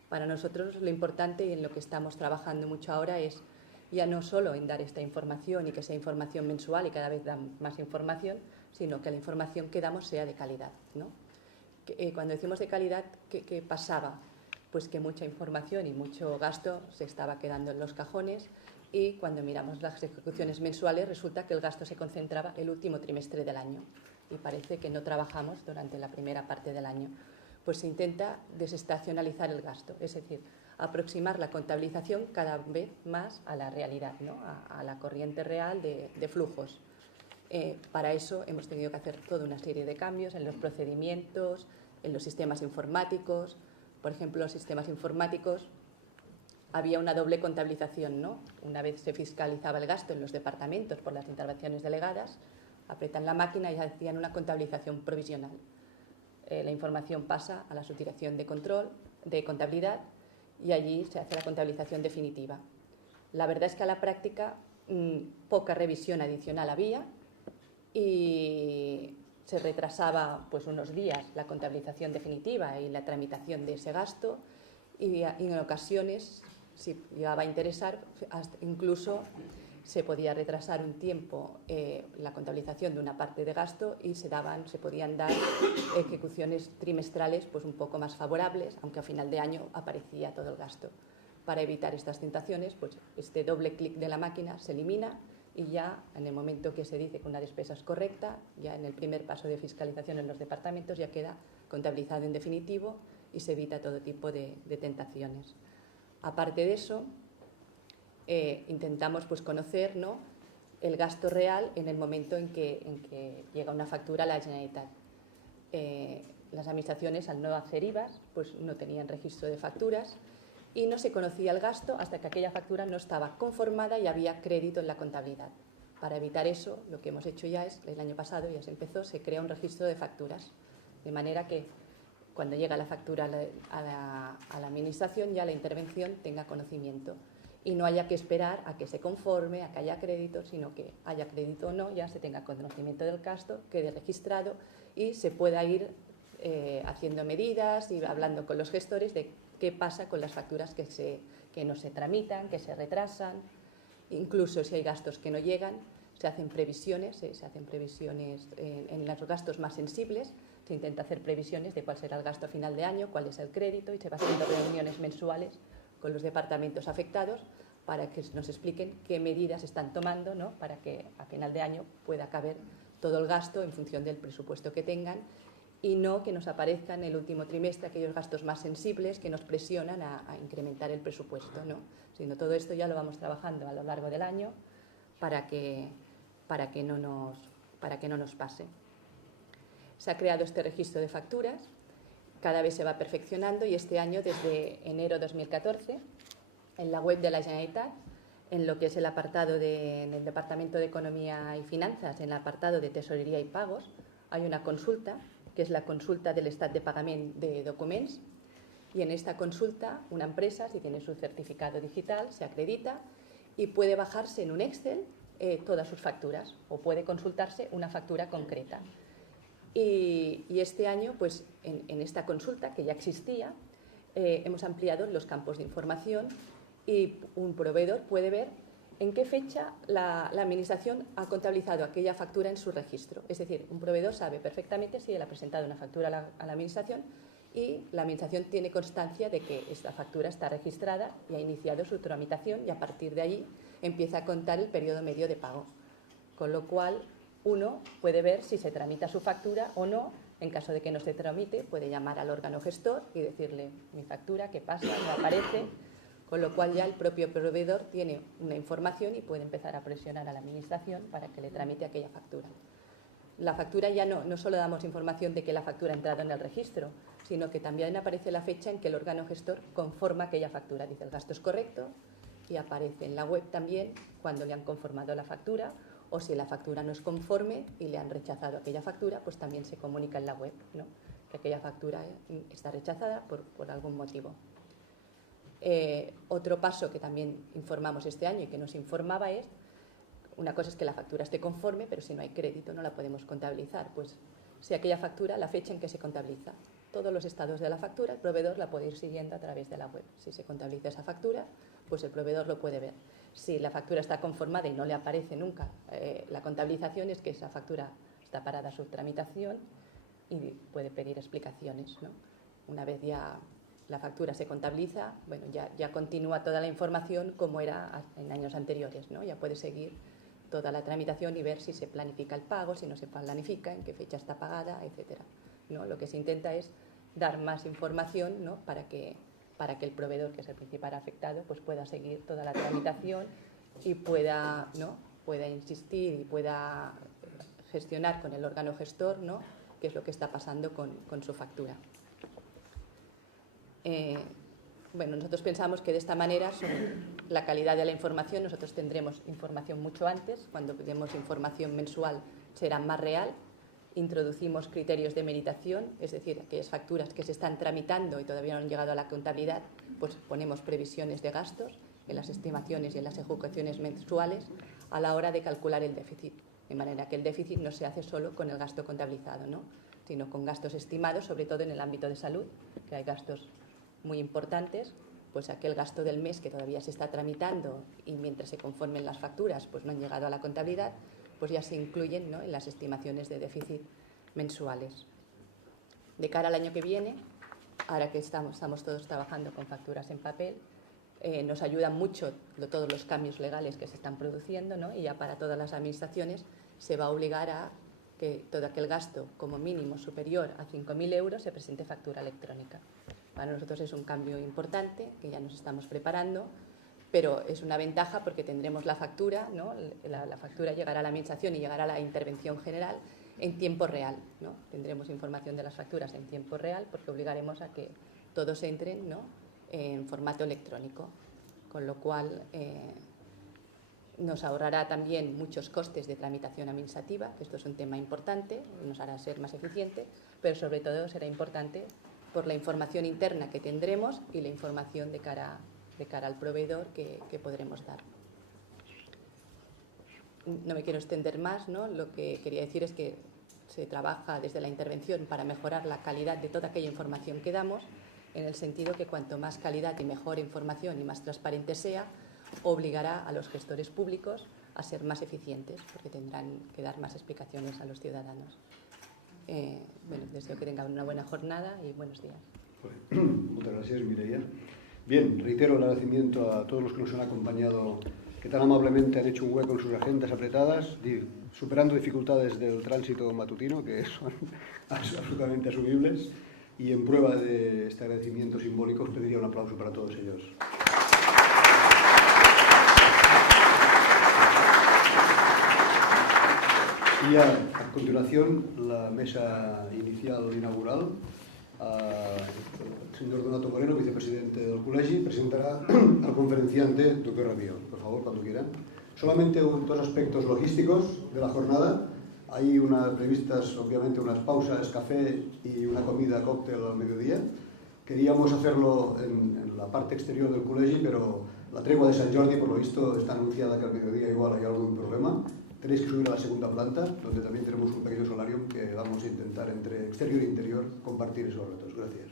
Para nosotros lo importante y en lo que estamos trabajando mucho ahora es ya no solo en dar esta información y que sea información mensual y cada vez dan más información, sino que la información que damos sea de calidad, ¿no? Cuando decimos de calidad, ¿qué pasaba? Pues que mucha información y mucho gasto se estaba quedando en los cajones y cuando miramos las ejecuciones mensuales resulta que el gasto se concentraba el último trimestre del año y parece que no trabajamos durante la primera parte del año. Pues se intenta desestacionalizar el gasto, es decir, aproximar la contabilización cada vez más a la realidad, ¿no? a la corriente real de flujos. Para eso hemos tenido que hacer toda una serie de cambios en los procedimientos, en los sistemas informáticos. Por ejemplo, los sistemas informáticos había una doble contabilización, ¿no? Una vez se fiscalizaba el gasto en los departamentos por las intervenciones delegadas, apretan la máquina y hacían una contabilización provisional. La información pasa a la subdirección de control, de contabilidad, y allí se hace la contabilización definitiva. La verdad es que a la práctica poca revisión adicional había y se retrasaba pues unos días la contabilización definitiva y la tramitación de ese gasto y en ocasiones, si llegaba a interesar, incluso se podía retrasar un tiempo la contabilización de una parte de gasto y se podían dar ejecuciones trimestrales pues un poco más favorables, aunque a final de año aparecía todo el gasto. Para evitar estas tentaciones, pues este doble clic de la máquina se elimina y ya en el momento que se dice que una despesa es correcta, ya en el primer paso de fiscalización en los departamentos ya queda contabilizado en definitivo y se evita todo tipo de tentaciones. Aparte de eso, intentamos pues, conocer, ¿no?, el gasto real en el momento en que llega una factura a la Generalitat. Las administraciones, al no hacer IVAs, pues no tenían registro de facturas y no se conocía el gasto hasta que aquella factura no estaba conformada y había crédito en la contabilidad. Para evitar eso, lo que hemos hecho ya es, el año pasado ya se empezó, se crea un registro de facturas, de manera que cuando llega la factura a la administración ya la intervención tenga conocimiento y no haya que esperar a que se conforme, a que haya crédito, sino que haya crédito o no, ya se tenga conocimiento del gasto, quede registrado y se pueda ir haciendo medidas y hablando con los gestores de qué pasa con las facturas que no se tramitan, que se retrasan. Incluso si hay gastos que no llegan, se hacen previsiones en los gastos más sensibles, se intenta hacer previsiones de cuál será el gasto a final de año, cuál es el crédito y se va haciendo reuniones mensuales con los departamentos afectados para que nos expliquen qué medidas están tomando, ¿no?, para que a final de año pueda caber todo el gasto en función del presupuesto que tengan y no que nos aparezcan en el último trimestre aquellos gastos más sensibles que nos presionan a incrementar el presupuesto, ¿no? Sino todo esto ya lo vamos trabajando a lo largo del año para que no nos pase. Se ha creado este registro de facturas, cada vez se va perfeccionando y este año, desde enero de 2014, en la web de la Generalitat, en lo que es el apartado en el Departamento de Economía y Finanzas, en el apartado de Tesorería y Pagos, hay una consulta, que es la consulta del estat de pagament de documents, y en esta consulta una empresa, si tiene su certificado digital, se acredita y puede bajarse en un Excel todas sus facturas o puede consultarse una factura concreta. Y este año, pues en esta consulta, que ya existía, hemos ampliado los campos de información y un proveedor puede ver en qué fecha la administración ha contabilizado aquella factura en su registro. Es decir, un proveedor sabe perfectamente si él ha presentado una factura a la administración y la administración tiene constancia de que esta factura está registrada y ha iniciado su tramitación y a partir de allí empieza a contar el periodo medio de pago. Con lo cual, uno puede ver si se tramita su factura o no. En caso de que no se tramite, puede llamar al órgano gestor y decirle: mi factura, ¿qué pasa? No aparece. Con lo cual ya el propio proveedor tiene una información y puede empezar a presionar a la administración para que le tramite aquella factura. La factura ya no solo damos información de que la factura ha entrado en el registro, sino que también aparece la fecha en que el órgano gestor conforma aquella factura. Dice: el gasto es correcto, y aparece en la web también cuando le han conformado la factura, o si la factura no es conforme y le han rechazado aquella factura, pues también se comunica en la web, ¿no?, que aquella factura está rechazada por algún motivo. Otro paso que también informamos este año y que nos informaba es, una cosa es que la factura esté conforme, pero si no hay crédito no la podemos contabilizar. Pues si aquella factura, la fecha en que se contabiliza, todos los estados de la factura, el proveedor la puede ir siguiendo a través de la web. Si se contabiliza esa factura, pues el proveedor lo puede ver. Si la factura está conformada y no le aparece nunca la contabilización, es que esa factura está parada su tramitación y puede pedir explicaciones, ¿no? Una vez ya la factura se contabiliza, bueno, ya continúa toda la información como era en años anteriores, ¿no? Ya puede seguir toda la tramitación y ver si se planifica el pago, si no se planifica, en qué fecha está pagada, etcétera, ¿no? Lo que se intenta es dar más información, ¿no? para que el proveedor, que es el principal afectado, pues pueda seguir toda la tramitación y pueda, ¿no? pueda insistir y pueda gestionar con el órgano gestor, ¿no? qué es lo que está pasando con su factura. Bueno, nosotros pensamos que de esta manera, la calidad de la información, nosotros tendremos información mucho antes, cuando demos información mensual será más real, introducimos criterios de meritación, es decir, aquellas facturas que se están tramitando y todavía no han llegado a la contabilidad, pues ponemos previsiones de gastos en las estimaciones y en las ejecuciones mensuales a la hora de calcular el déficit, de manera que el déficit no se hace solo con el gasto contabilizado, ¿no? sino con gastos estimados, sobre todo en el ámbito de salud, que hay gastos muy importantes, pues aquel gasto del mes que todavía se está tramitando y mientras se conformen las facturas pues no han llegado a la contabilidad, pues ya se incluyen, ¿no? en las estimaciones de déficit mensuales. De cara al año que viene, ahora que estamos todos trabajando con facturas en papel, nos ayudan mucho todos los cambios legales que se están produciendo, ¿no? y ya para todas las administraciones se va a obligar a que todo aquel gasto como mínimo superior a 5.000 euros se presente factura electrónica. Para nosotros es un cambio importante, que ya nos estamos preparando, pero es una ventaja porque tendremos la factura, ¿no? la factura llegará a la administración y llegará a la intervención general en tiempo real, ¿no? Tendremos información de las facturas en tiempo real porque obligaremos a que todos entren, ¿no? en formato electrónico, con lo cual nos ahorrará también muchos costes de tramitación administrativa, que esto es un tema importante, nos hará ser más eficiente, pero sobre todo será importante por la información interna que tendremos y la información de cara al proveedor que podremos dar. No me quiero extender más, ¿no? Lo que quería decir es que se trabaja desde la intervención para mejorar la calidad de toda aquella información que damos, en el sentido que cuanto más calidad y mejor información y más transparente sea, obligará a los gestores públicos a ser más eficientes, porque tendrán que dar más explicaciones a los ciudadanos. Bueno, deseo que tengan una buena jornada y buenos días. Muchas gracias, Mireia. Bien, reitero el agradecimiento a todos los que nos han acompañado, que tan amablemente han hecho un hueco en sus agendas apretadas, superando dificultades del tránsito matutino, que son absolutamente asumibles, y en prueba de este agradecimiento simbólico os pediría un aplauso para todos ellos. Y a continuación, la mesa inicial inaugural. El señor Donato Moreno, vicepresidente del Colegio, presentará al conferenciante, doctor Rabío. Por favor, cuando quieran. Solamente dos aspectos logísticos de la jornada. Hay previstas, obviamente, unas pausas, café y una comida cóctel al mediodía. Queríamos hacerlo en la parte exterior del colegio, pero la tregua de Sant Jordi, por lo visto, está anunciada que al mediodía igual hay algún problema. Tenéis que subir a la segunda planta, donde también tenemos un pequeño solarium que vamos a intentar entre exterior e interior compartir esos retos. Gracias.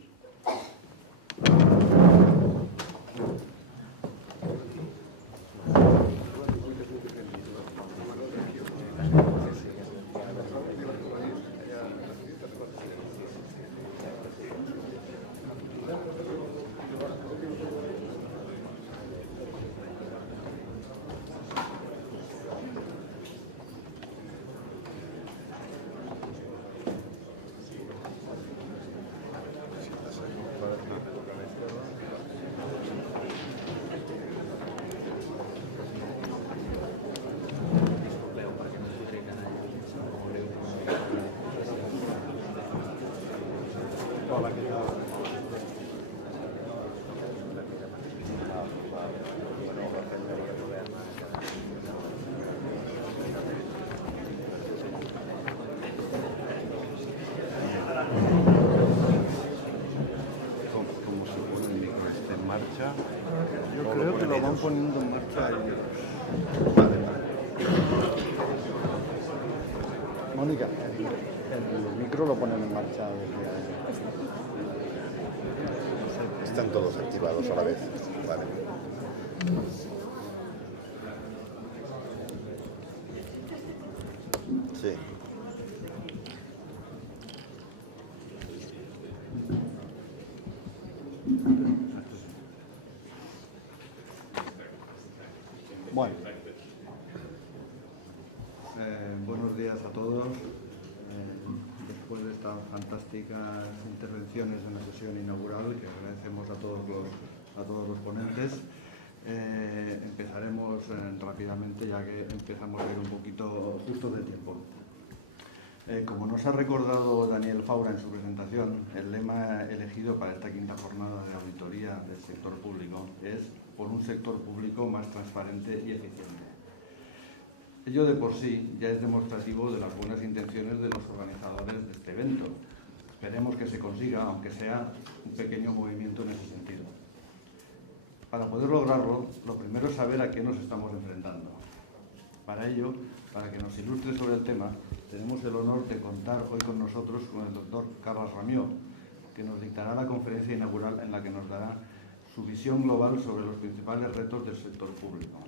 Yo creo que lo van poniendo en marcha ellos. Mónica, el micro lo ponen en marcha desde... Están todos activados a la vez. Vale. Sí. Bueno. Buenos días a todos. Después de estas fantásticas intervenciones en la sesión inaugural, que agradecemos a todos los ponentes, empezaremos rápidamente, ya que empezamos a ir un poquito justos de tiempo. Como nos ha recordado Daniel Faura en su presentación, el lema elegido para esta quinta jornada de auditoría del sector público es por un sector público más transparente y eficiente. Ello de por sí ya es demostrativo de las buenas intenciones de los organizadores de este evento. Esperemos que se consiga, aunque sea un pequeño movimiento en ese sentido. Para poder lograrlo, lo primero es saber a qué nos estamos enfrentando. Para ello, para que nos ilustre sobre el tema, tenemos el honor de contar hoy con nosotros con el doctor Carles Ramió, que nos dictará la conferencia inaugural en la que nos dará su visión global sobre los principales retos del sector público,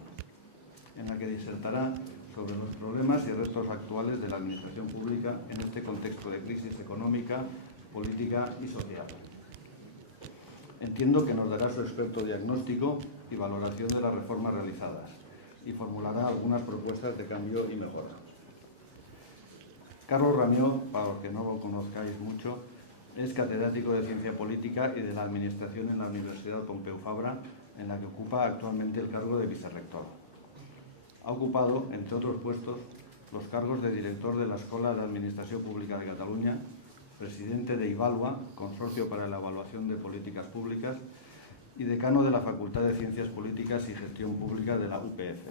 en la que disertará sobre los problemas y retos actuales de la administración pública en este contexto de crisis económica, política y social. Entiendo que nos dará su experto diagnóstico y valoración de las reformas realizadas y formulará algunas propuestas de cambio y mejora. Carles Ramió, para los que no lo conozcáis mucho, es catedrático de Ciencia Política y de la Administración en la Universidad Pompeu Fabra, en la que ocupa actualmente el cargo de vicerrector. Ha ocupado, entre otros puestos, los cargos de director de la Escuela de Administración Pública de Cataluña, presidente de Ivalua, Consorcio para la Evaluación de Políticas Públicas, y decano de la Facultad de Ciencias Políticas y Gestión Pública de la UPF.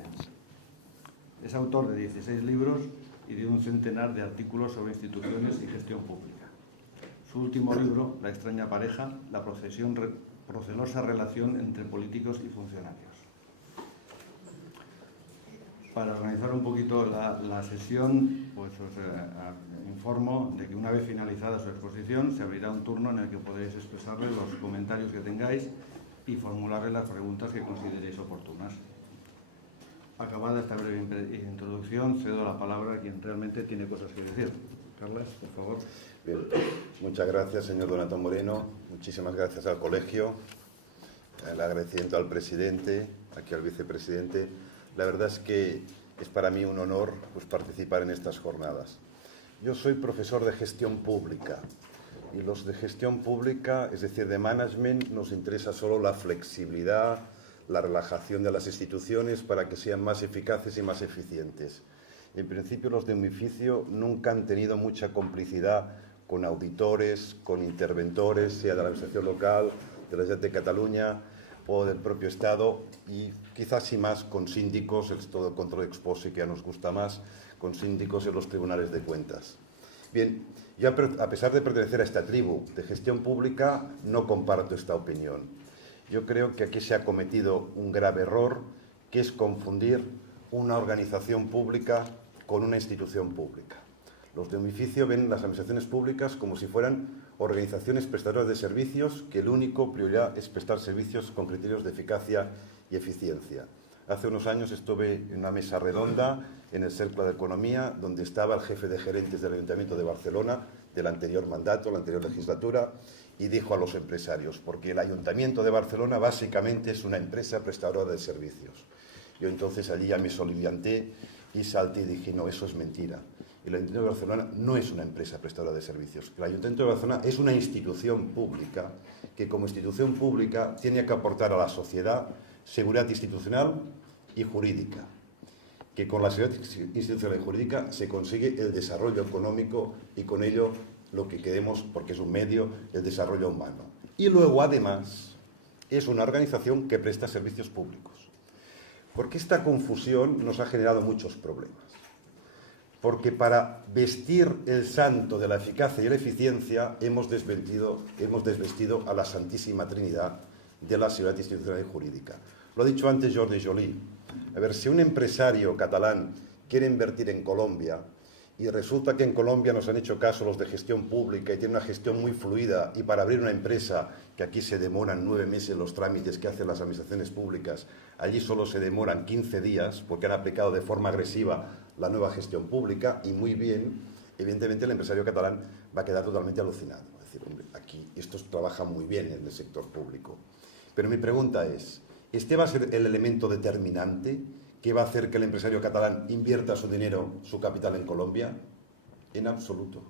Es autor de 16 libros y de un centenar de artículos sobre instituciones y gestión pública. Su último libro, La extraña pareja, la procelosa relación entre políticos y funcionarios. Para organizar un poquito la sesión, pues os informo de que una vez finalizada su exposición, se abrirá un turno en el que podréis expresarle los comentarios que tengáis y formularle las preguntas que consideréis oportunas. Acabada esta breve introducción, cedo la palabra a quien realmente tiene cosas que decir. Carles, por favor. Bien, muchas gracias, señor Donato Moreno. Muchísimas gracias al colegio. El agradecimiento al presidente, aquí al vicepresidente. La verdad es que es para mí un honor pues, participar en estas jornadas. Yo soy profesor de gestión pública y los de gestión pública, es decir, de management, nos interesa solo la flexibilidad, la relajación de las instituciones para que sean más eficaces y más eficientes. En principio, los de mi oficio nunca han tenido mucha complicidad con auditores, con interventores, sea de la administración local, de la Generalitat de Cataluña o del propio Estado, y quizás sí más con síndicos, el todo control ex post que ya nos gusta más, con síndicos en los tribunales de cuentas. Bien, yo a pesar de pertenecer a esta tribu de gestión pública, no comparto esta opinión. Yo creo que aquí se ha cometido un grave error, que es confundir una organización pública con una institución pública. Los de mi oficio ven las administraciones públicas como si fueran organizaciones prestadoras de servicios que el único prioridad es prestar servicios con criterios de eficacia y eficiencia. Hace unos años estuve en una mesa redonda en el Cercle de Economía, donde estaba el jefe de gerentes del Ayuntamiento de Barcelona, del anterior mandato, la anterior legislatura, y dijo a los empresarios, porque el Ayuntamiento de Barcelona básicamente es una empresa prestadora de servicios. Yo entonces allí ya me solivianté y salté y dije, no, eso es mentira. El Ayuntamiento de Barcelona no es una empresa prestadora de servicios. El Ayuntamiento de Barcelona es una institución pública que como institución pública tiene que aportar a la sociedad seguridad institucional y jurídica, que con la seguridad institucional y jurídica se consigue el desarrollo económico y con ello lo que queremos, porque es un medio, el desarrollo humano. Y luego, además, es una organización que presta servicios públicos. Porque esta confusión nos ha generado muchos problemas. Porque para vestir el santo de la eficacia y la eficiencia hemos desvestido a la Santísima Trinidad de la seguridad institucional y jurídica. Lo ha dicho antes Jordi Joly. A ver, si un empresario catalán quiere invertir en Colombia y resulta que en Colombia nos han hecho caso los de gestión pública y tiene una gestión muy fluida, y para abrir una empresa, que aquí se demoran 9 meses los trámites que hacen las administraciones públicas, allí solo se demoran 15 días porque han aplicado de forma agresiva la nueva gestión pública, y muy bien, evidentemente el empresario catalán va a quedar totalmente alucinado. Es decir, hombre, aquí estos trabajan muy bien en el sector público. Pero mi pregunta es, ¿este va a ser el elemento determinante que va a hacer que el empresario catalán invierta su dinero, su capital en Colombia? En absoluto.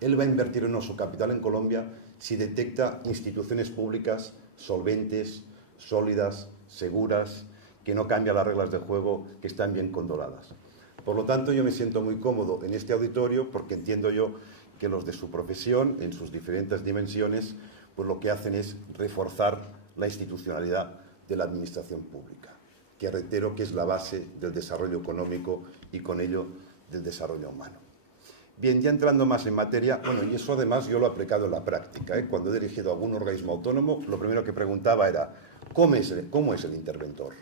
Él va a invertir o no su capital en Colombia si detecta instituciones públicas solventes, sólidas, seguras, que no cambian las reglas de juego, que están bien controladas. Por lo tanto, yo me siento muy cómodo en este auditorio porque entiendo yo que los de su profesión, en sus diferentes dimensiones, pues lo que hacen es reforzar la institucionalidad de la administración pública, que reitero que es la base del desarrollo económico y con ello del desarrollo humano. Bien, ya entrando más en materia, bueno, y eso además yo lo he aplicado en la práctica, ¿eh? Cuando he dirigido a algún organismo autónomo, lo primero que preguntaba era, ¿cómo es el interventor?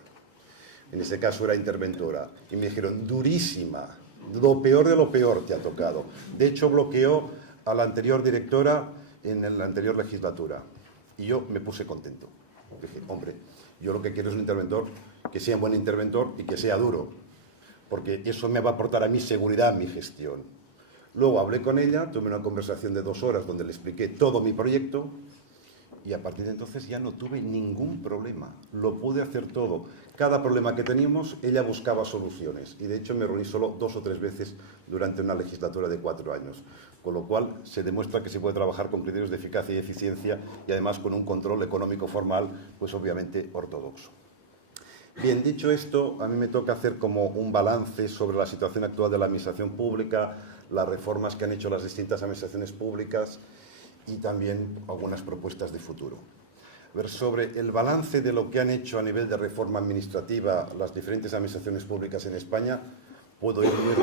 En ese caso era interventora, y me dijeron, durísima, lo peor de lo peor te ha tocado. De hecho, bloqueó a la anterior directora en la anterior legislatura, y yo me puse contento. Dije, hombre, yo lo que quiero es un interventor que sea un buen interventor y que sea duro, porque eso me va a aportar a mí seguridad en mi gestión. Luego hablé con ella, tuve una conversación de 2 horas donde le expliqué todo mi proyecto y a partir de entonces ya no tuve ningún problema. Lo pude hacer todo. Cada problema que teníamos, ella buscaba soluciones y de hecho me reuní solo 2 o 3 veces durante una legislatura de 4 años. Con lo cual se demuestra que se puede trabajar con criterios de eficacia y eficiencia y además con un control económico formal, pues obviamente ortodoxo. Bien, dicho esto, a mí me toca hacer como un balance sobre la situación actual de la administración pública, las reformas que han hecho las distintas administraciones públicas y también algunas propuestas de futuro. A ver, sobre el balance de lo que han hecho a nivel de reforma administrativa las diferentes administraciones públicas en España, puedo ir muy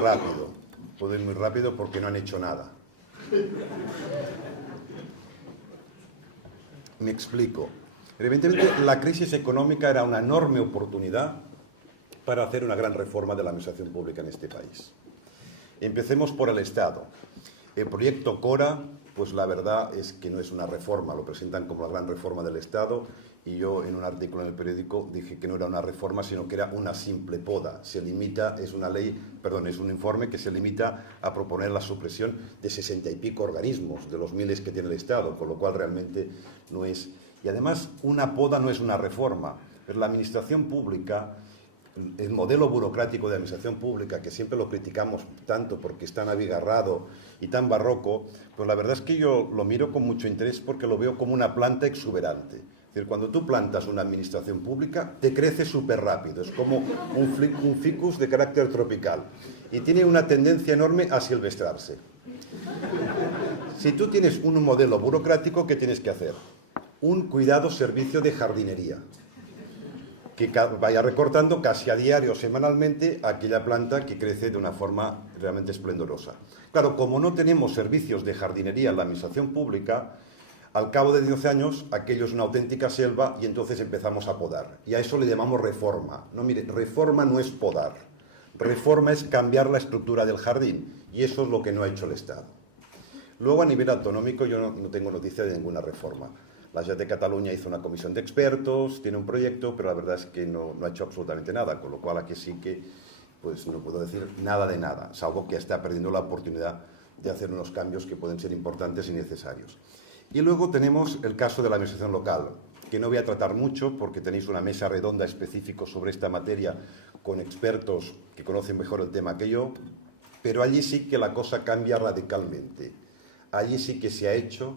rápido porque no han hecho nada. Me explico. Evidentemente, la crisis económica era una enorme oportunidad para hacer una gran reforma de la administración pública en este país. Empecemos por el Estado. El proyecto Cora, pues la verdad es que no es una reforma, lo presentan como la gran reforma del Estado y yo en un artículo en el periódico dije que no era una reforma, sino que era una simple poda. Es un informe que se limita a proponer la supresión de 60 y pico organismos de los miles que tiene el Estado, con lo cual realmente no es. Y además, una poda no es una reforma. Pero la administración pública, el modelo burocrático de administración pública, que siempre lo criticamos tanto porque es tan abigarrado y tan barroco, pues la verdad es que yo lo miro con mucho interés porque lo veo como una planta exuberante. Es decir, cuando tú plantas una administración pública, te crece súper rápido. Es como un ficus de carácter tropical y tiene una tendencia enorme a silvestrarse. Si tú tienes un modelo burocrático, ¿qué tienes que hacer? Un cuidado servicio de jardinería, que vaya recortando casi a diario o semanalmente aquella planta que crece de una forma realmente esplendorosa. Claro, como no tenemos servicios de jardinería en la administración pública, al cabo de 12 años aquello es una auténtica selva y entonces empezamos a podar. Y a eso le llamamos reforma. No, mire, reforma no es podar. Reforma es cambiar la estructura del jardín y eso es lo que no ha hecho el Estado. Luego, a nivel autonómico, yo no tengo noticia de ninguna reforma. La Generalitat de Cataluña hizo una comisión de expertos, tiene un proyecto, pero la verdad es que no ha hecho absolutamente nada, con lo cual aquí sí que pues no puedo decir nada de nada, salvo que está perdiendo la oportunidad de hacer unos cambios que pueden ser importantes y necesarios. Y luego tenemos el caso de la administración local, que no voy a tratar mucho porque tenéis una mesa redonda específica sobre esta materia con expertos que conocen mejor el tema que yo, pero allí sí que la cosa cambia radicalmente. Allí sí que se ha hecho,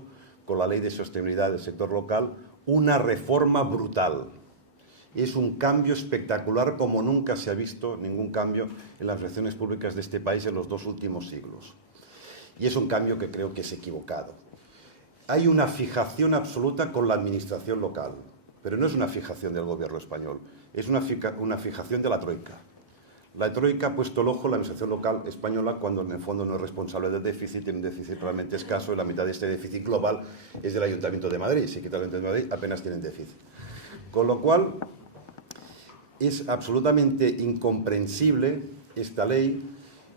con la Ley de Sostenibilidad del Sector Local, una reforma brutal. Es un cambio espectacular como nunca se ha visto ningún cambio en las administraciones públicas de este país en los 2 últimos siglos. Y es un cambio que creo que es equivocado. Hay una fijación absoluta con la administración local, pero no es una fijación del gobierno español, es una fijación de la Troika. La Troika ha puesto el ojo en la administración local española cuando en el fondo no es responsable del déficit, tiene un déficit realmente escaso y la mitad de este déficit global es del Ayuntamiento de Madrid. Si quita el Ayuntamiento de Madrid apenas tienen déficit. Con lo cual es absolutamente incomprensible esta ley.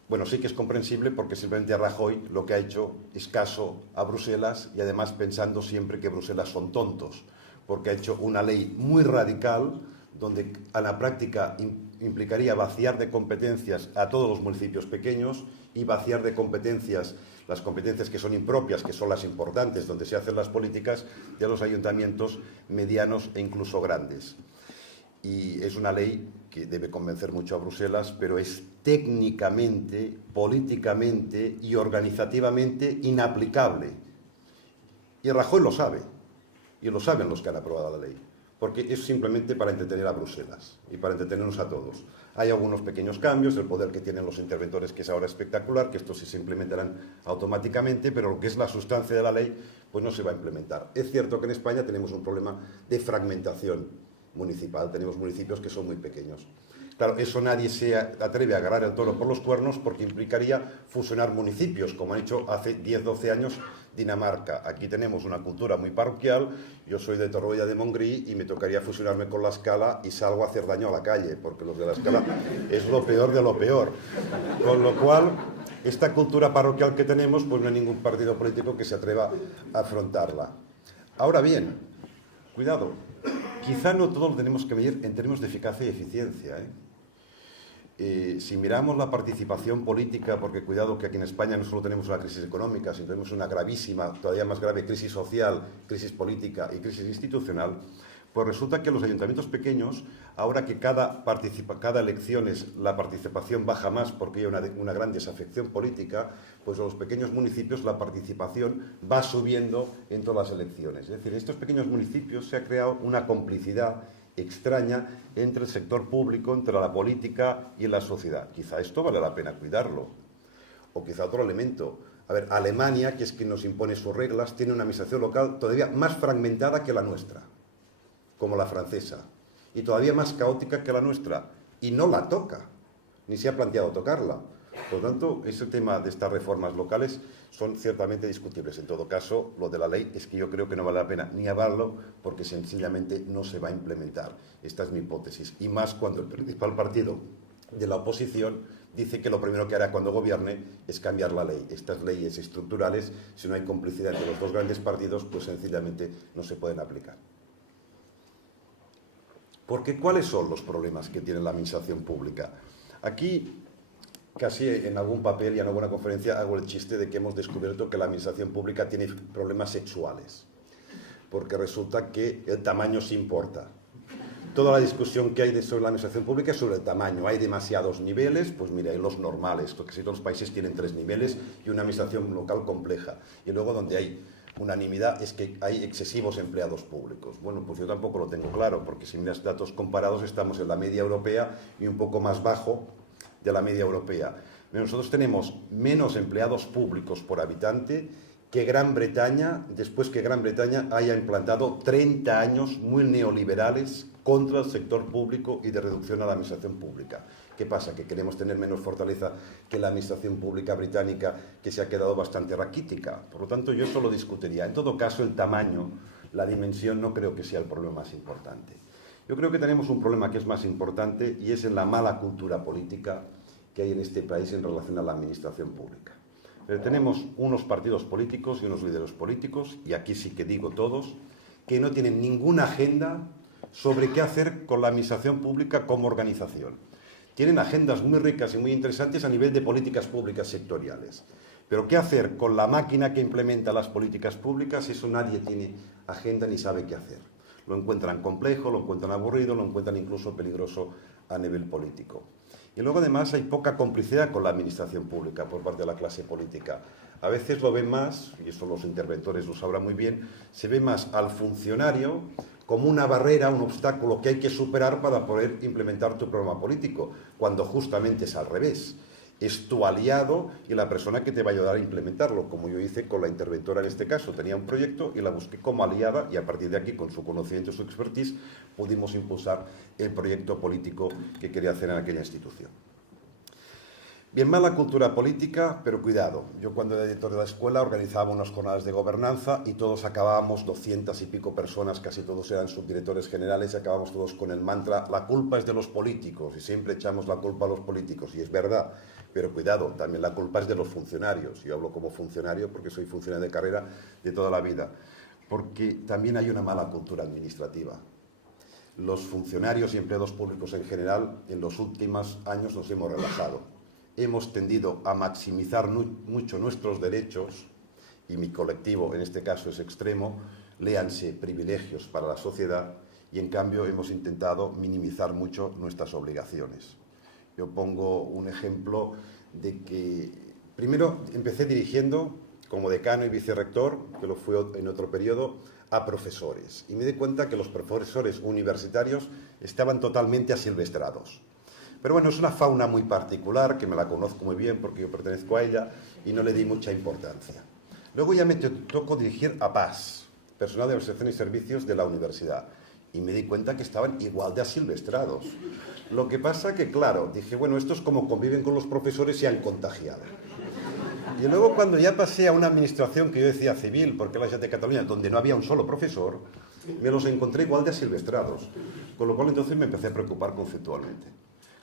Bueno, sí que es comprensible porque simplemente Rajoy lo que ha hecho es caso a Bruselas y además pensando siempre que Bruselas son tontos, porque ha hecho una ley muy radical donde a la práctica implicaría vaciar de competencias a todos los municipios pequeños y vaciar de competencias, las competencias que son impropias, que son las importantes, donde se hacen las políticas, de los ayuntamientos medianos e incluso grandes. y es una ley que debe convencer mucho a Bruselas, pero es técnicamente, políticamente y organizativamente inaplicable. Y Rajoy lo sabe, y lo saben los que han aprobado la ley, porque es simplemente para entretener a Bruselas y para entretenernos a todos. Hay algunos pequeños cambios, el poder que tienen los interventores, que es ahora espectacular, que estos sí se implementarán automáticamente, pero lo que es la sustancia de la ley, pues no se va a implementar. Es cierto que en España tenemos un problema de fragmentación municipal, tenemos municipios que son muy pequeños. Claro, eso nadie se atreve a agarrar el toro por los cuernos porque implicaría fusionar municipios, como han hecho hace 10-12 años Dinamarca. Aquí tenemos una cultura muy parroquial, yo soy de Torroella de Montgrí y me tocaría fusionarme con la Escala y salgo a hacer daño a la calle, porque los de la Escala es lo peor de lo peor. Con lo cual, esta cultura parroquial que tenemos, pues no hay ningún partido político que se atreva a afrontarla. Ahora bien, cuidado, quizá no todo lo tenemos que medir en términos de eficacia y eficiencia, si miramos la participación política, porque cuidado que aquí en España no solo tenemos una crisis económica, sino tenemos una gravísima, todavía más grave crisis social, crisis política y crisis institucional, pues resulta que los ayuntamientos pequeños, ahora que cada elección la participación baja más porque hay una gran desafección política, pues en los pequeños municipios la participación va subiendo en todas las elecciones. Es decir, en estos pequeños municipios se ha creado una complicidad extraña entre el sector público, entre la política y la sociedad. Quizá esto vale la pena cuidarlo. O quizá otro elemento. A ver, Alemania, que es quien nos impone sus reglas, tiene una administración local todavía más fragmentada que la nuestra, como la francesa, y todavía más caótica que la nuestra, y no la toca, ni se ha planteado tocarla. Por lo tanto, ese tema de estas reformas locales son ciertamente discutibles. En todo caso, lo de la ley es que yo creo que no vale la pena ni hablarlo porque sencillamente no se va a implementar. Esta es mi hipótesis. Y más cuando el principal partido de la oposición dice que lo primero que hará cuando gobierne es cambiar la ley. Estas leyes estructurales, si no hay complicidad entre los dos grandes partidos, pues sencillamente no se pueden aplicar. Porque ¿cuáles son los problemas que tiene la administración pública? Aquí, casi en algún papel y en alguna conferencia hago el chiste de que hemos descubierto que la administración pública tiene problemas sexuales, porque resulta que el tamaño sí importa. Toda la discusión que hay sobre la administración pública es sobre el tamaño. Hay demasiados niveles, pues mira, hay los normales, porque si todos los países tienen 3 niveles y una administración local compleja. Y luego donde hay unanimidad es que hay excesivos empleados públicos. Bueno, pues yo tampoco lo tengo claro, porque si miras datos comparados estamos en la media europea y un poco más bajo de la media europea. Nosotros tenemos menos empleados públicos por habitante que Gran Bretaña, después que Gran Bretaña haya implantado 30 años muy neoliberales contra el sector público y de reducción a la administración pública. ¿Qué pasa? ¿Que queremos tener menos fortaleza que la administración pública británica, que se ha quedado bastante raquítica? Por lo tanto, yo eso lo discutiría. En todo caso, el tamaño, la dimensión, no creo que sea el problema más importante. Yo creo que tenemos un problema que es más importante y es en la mala cultura política que hay en este país en relación a la administración pública. Tenemos unos partidos políticos y unos líderes políticos, y aquí sí que digo todos, que no tienen ninguna agenda sobre qué hacer con la administración pública como organización. Tienen agendas muy ricas y muy interesantes a nivel de políticas públicas sectoriales. Pero qué hacer con la máquina que implementa las políticas públicas, eso nadie tiene agenda ni sabe qué hacer. Lo encuentran complejo, lo encuentran aburrido, lo encuentran incluso peligroso a nivel político. Y luego además hay poca complicidad con la administración pública por parte de la clase política. A veces lo ven más, y eso los interventores lo sabrán muy bien, se ve más al funcionario como una barrera, un obstáculo que hay que superar para poder implementar tu programa político, cuando justamente es al revés. Es tu aliado y la persona que te va a ayudar a implementarlo, como yo hice con la interventora en este caso. Tenía un proyecto y la busqué como aliada y a partir de aquí, con su conocimiento y su expertise, pudimos impulsar el proyecto político que quería hacer en aquella institución. Bien, mala cultura política, pero cuidado. Yo cuando era director de la escuela organizaba unas jornadas de gobernanza y todos acabábamos, 200 y pico personas, casi todos eran subdirectores generales, y acabábamos todos con el mantra, la culpa es de los políticos, y siempre echamos la culpa a los políticos, y es verdad. Pero cuidado, también la culpa es de los funcionarios. Yo hablo como funcionario porque soy funcionario de carrera de toda la vida. Porque también hay una mala cultura administrativa. Los funcionarios y empleados públicos en general, en los últimos años nos hemos relajado. Hemos tendido a maximizar mucho nuestros derechos, y mi colectivo en este caso es extremo, léanse privilegios para la sociedad, y en cambio hemos intentado minimizar mucho nuestras obligaciones. Yo pongo un ejemplo de que primero empecé dirigiendo como decano y vicerrector, que lo fue en otro periodo, a profesores. Y me di cuenta que los profesores universitarios estaban totalmente asilvestrados. Pero bueno, es una fauna muy particular, que me la conozco muy bien porque yo pertenezco a ella y no le di mucha importancia. Luego ya me tocó dirigir a PAS, personal de administración y servicios de la universidad. Y me di cuenta que estaban igual de asilvestrados. Lo que pasa que, claro, dije, bueno, estos como conviven con los profesores se han contagiado. Y luego cuando ya pasé a una administración que yo decía civil, porque era la de Cataluña, donde no había un solo profesor, me los encontré igual de asilvestrados. Con lo cual entonces me empecé a preocupar conceptualmente.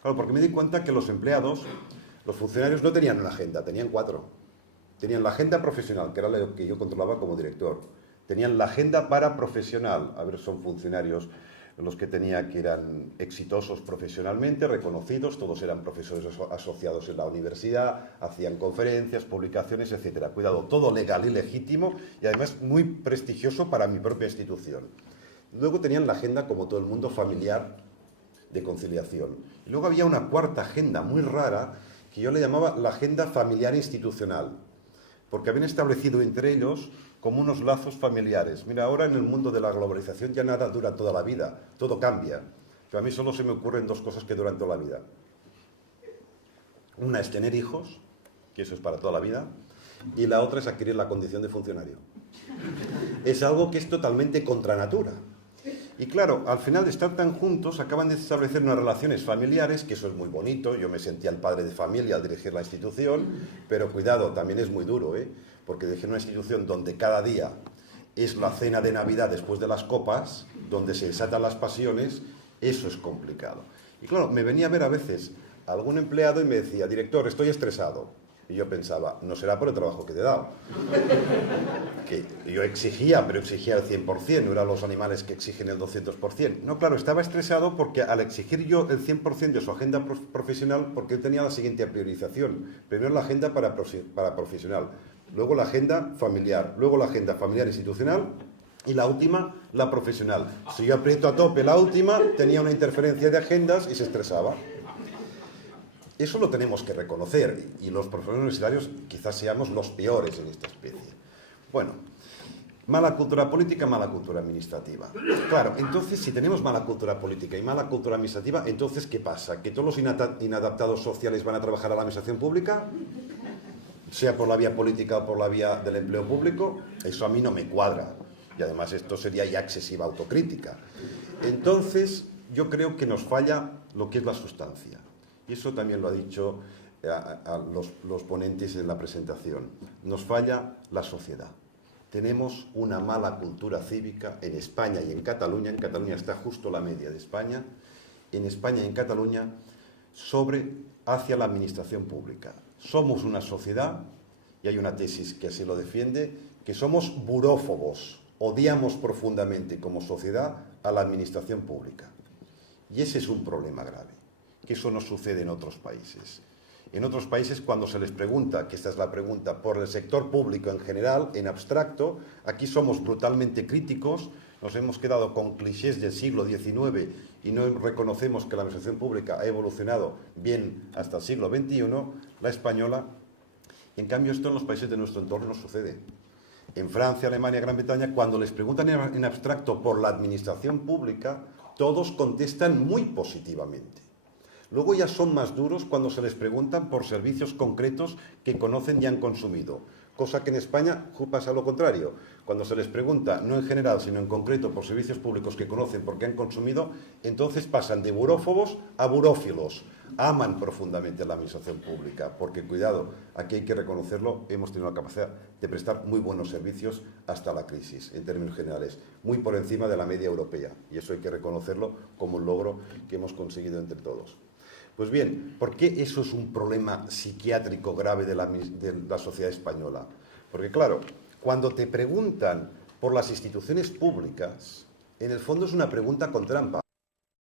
Claro, porque me di cuenta que los empleados, los funcionarios no tenían una agenda, tenían 4. Tenían la agenda profesional, que era lo que yo controlaba como director. Tenían la agenda paraprofesional, a ver, son funcionarios los que tenía que eran exitosos profesionalmente, reconocidos, todos eran profesores asociados en la universidad, hacían conferencias, publicaciones, etc. Cuidado, todo legal y legítimo y además muy prestigioso para mi propia institución. Luego tenían la agenda, como todo el mundo, familiar de conciliación. Y luego había una cuarta agenda muy rara que yo le llamaba la agenda familiar institucional, porque habían establecido entre ellos como unos lazos familiares. Mira, ahora en el mundo de la globalización ya nada dura toda la vida, todo cambia. Pero a mí solo se me ocurren 2 cosas que duran toda la vida. Una es tener hijos, que eso es para toda la vida, y la otra es adquirir la condición de funcionario. Es algo que es totalmente contra natura. Y claro, al final de estar tan juntos, acaban de establecer unas relaciones familiares, que eso es muy bonito, yo me sentía el padre de familia al dirigir la institución, pero cuidado, también es muy duro, porque dirigir una institución donde cada día es la cena de Navidad después de las copas, donde se desatan las pasiones, eso es complicado. Y claro, me venía a ver a veces algún empleado y me decía, director, estoy estresado. Y yo pensaba, no será por el trabajo que te he dado. Que yo exigía, pero exigía el 100%, no eran los animales que exigen el 200%. No, claro, estaba estresado porque al exigir yo el 100% de su agenda profesional, porque él tenía la siguiente priorización. Primero la agenda para profesional, luego la agenda familiar, luego la agenda familiar institucional y la última, la profesional. Si yo aprieto a tope la última, tenía una interferencia de agendas y se estresaba. Eso lo tenemos que reconocer y los profesores universitarios quizás seamos los peores en esta especie. Bueno, mala cultura política, mala cultura administrativa. Claro, entonces si tenemos mala cultura política y mala cultura administrativa, entonces ¿qué pasa? ¿Que todos los inadaptados sociales van a trabajar a la administración pública? Sea por la vía política o por la vía del empleo público, eso a mí no me cuadra. Y además esto sería ya excesiva autocrítica. Entonces yo creo que nos falla lo que es la sustancia. Y eso también lo ha dicho a los ponentes en la presentación. Nos falla la sociedad. Tenemos una mala cultura cívica en España y en Cataluña. En Cataluña está justo la media de España. En España y en Cataluña hacia la administración pública. Somos una sociedad, y hay una tesis que así lo defiende, que somos burófobos. Odiamos profundamente como sociedad a la administración pública. Y ese es un problema grave. Que eso no sucede en otros países. En otros países, cuando se les pregunta, que esta es la pregunta, por el sector público en general, en abstracto, aquí somos brutalmente críticos, nos hemos quedado con clichés del siglo XIX y no reconocemos que la administración pública ha evolucionado bien hasta el siglo XXI, la española. En cambio, esto en los países de nuestro entorno no sucede. En Francia, Alemania, Gran Bretaña, cuando les preguntan en abstracto por la administración pública, todos contestan muy positivamente. Luego ya son más duros cuando se les preguntan por servicios concretos que conocen y han consumido. Cosa que en España pasa lo contrario. Cuando se les pregunta, no en general, sino en concreto, por servicios públicos que conocen porque han consumido, entonces pasan de burófobos a burófilos. Aman profundamente la administración pública, porque, cuidado, aquí hay que reconocerlo, hemos tenido la capacidad de prestar muy buenos servicios hasta la crisis, en términos generales, muy por encima de la media europea. Y eso hay que reconocerlo como un logro que hemos conseguido entre todos. Pues bien, ¿por qué eso es un problema psiquiátrico grave de la sociedad española? Porque claro, cuando te preguntan por las instituciones públicas, en el fondo es una pregunta con trampa.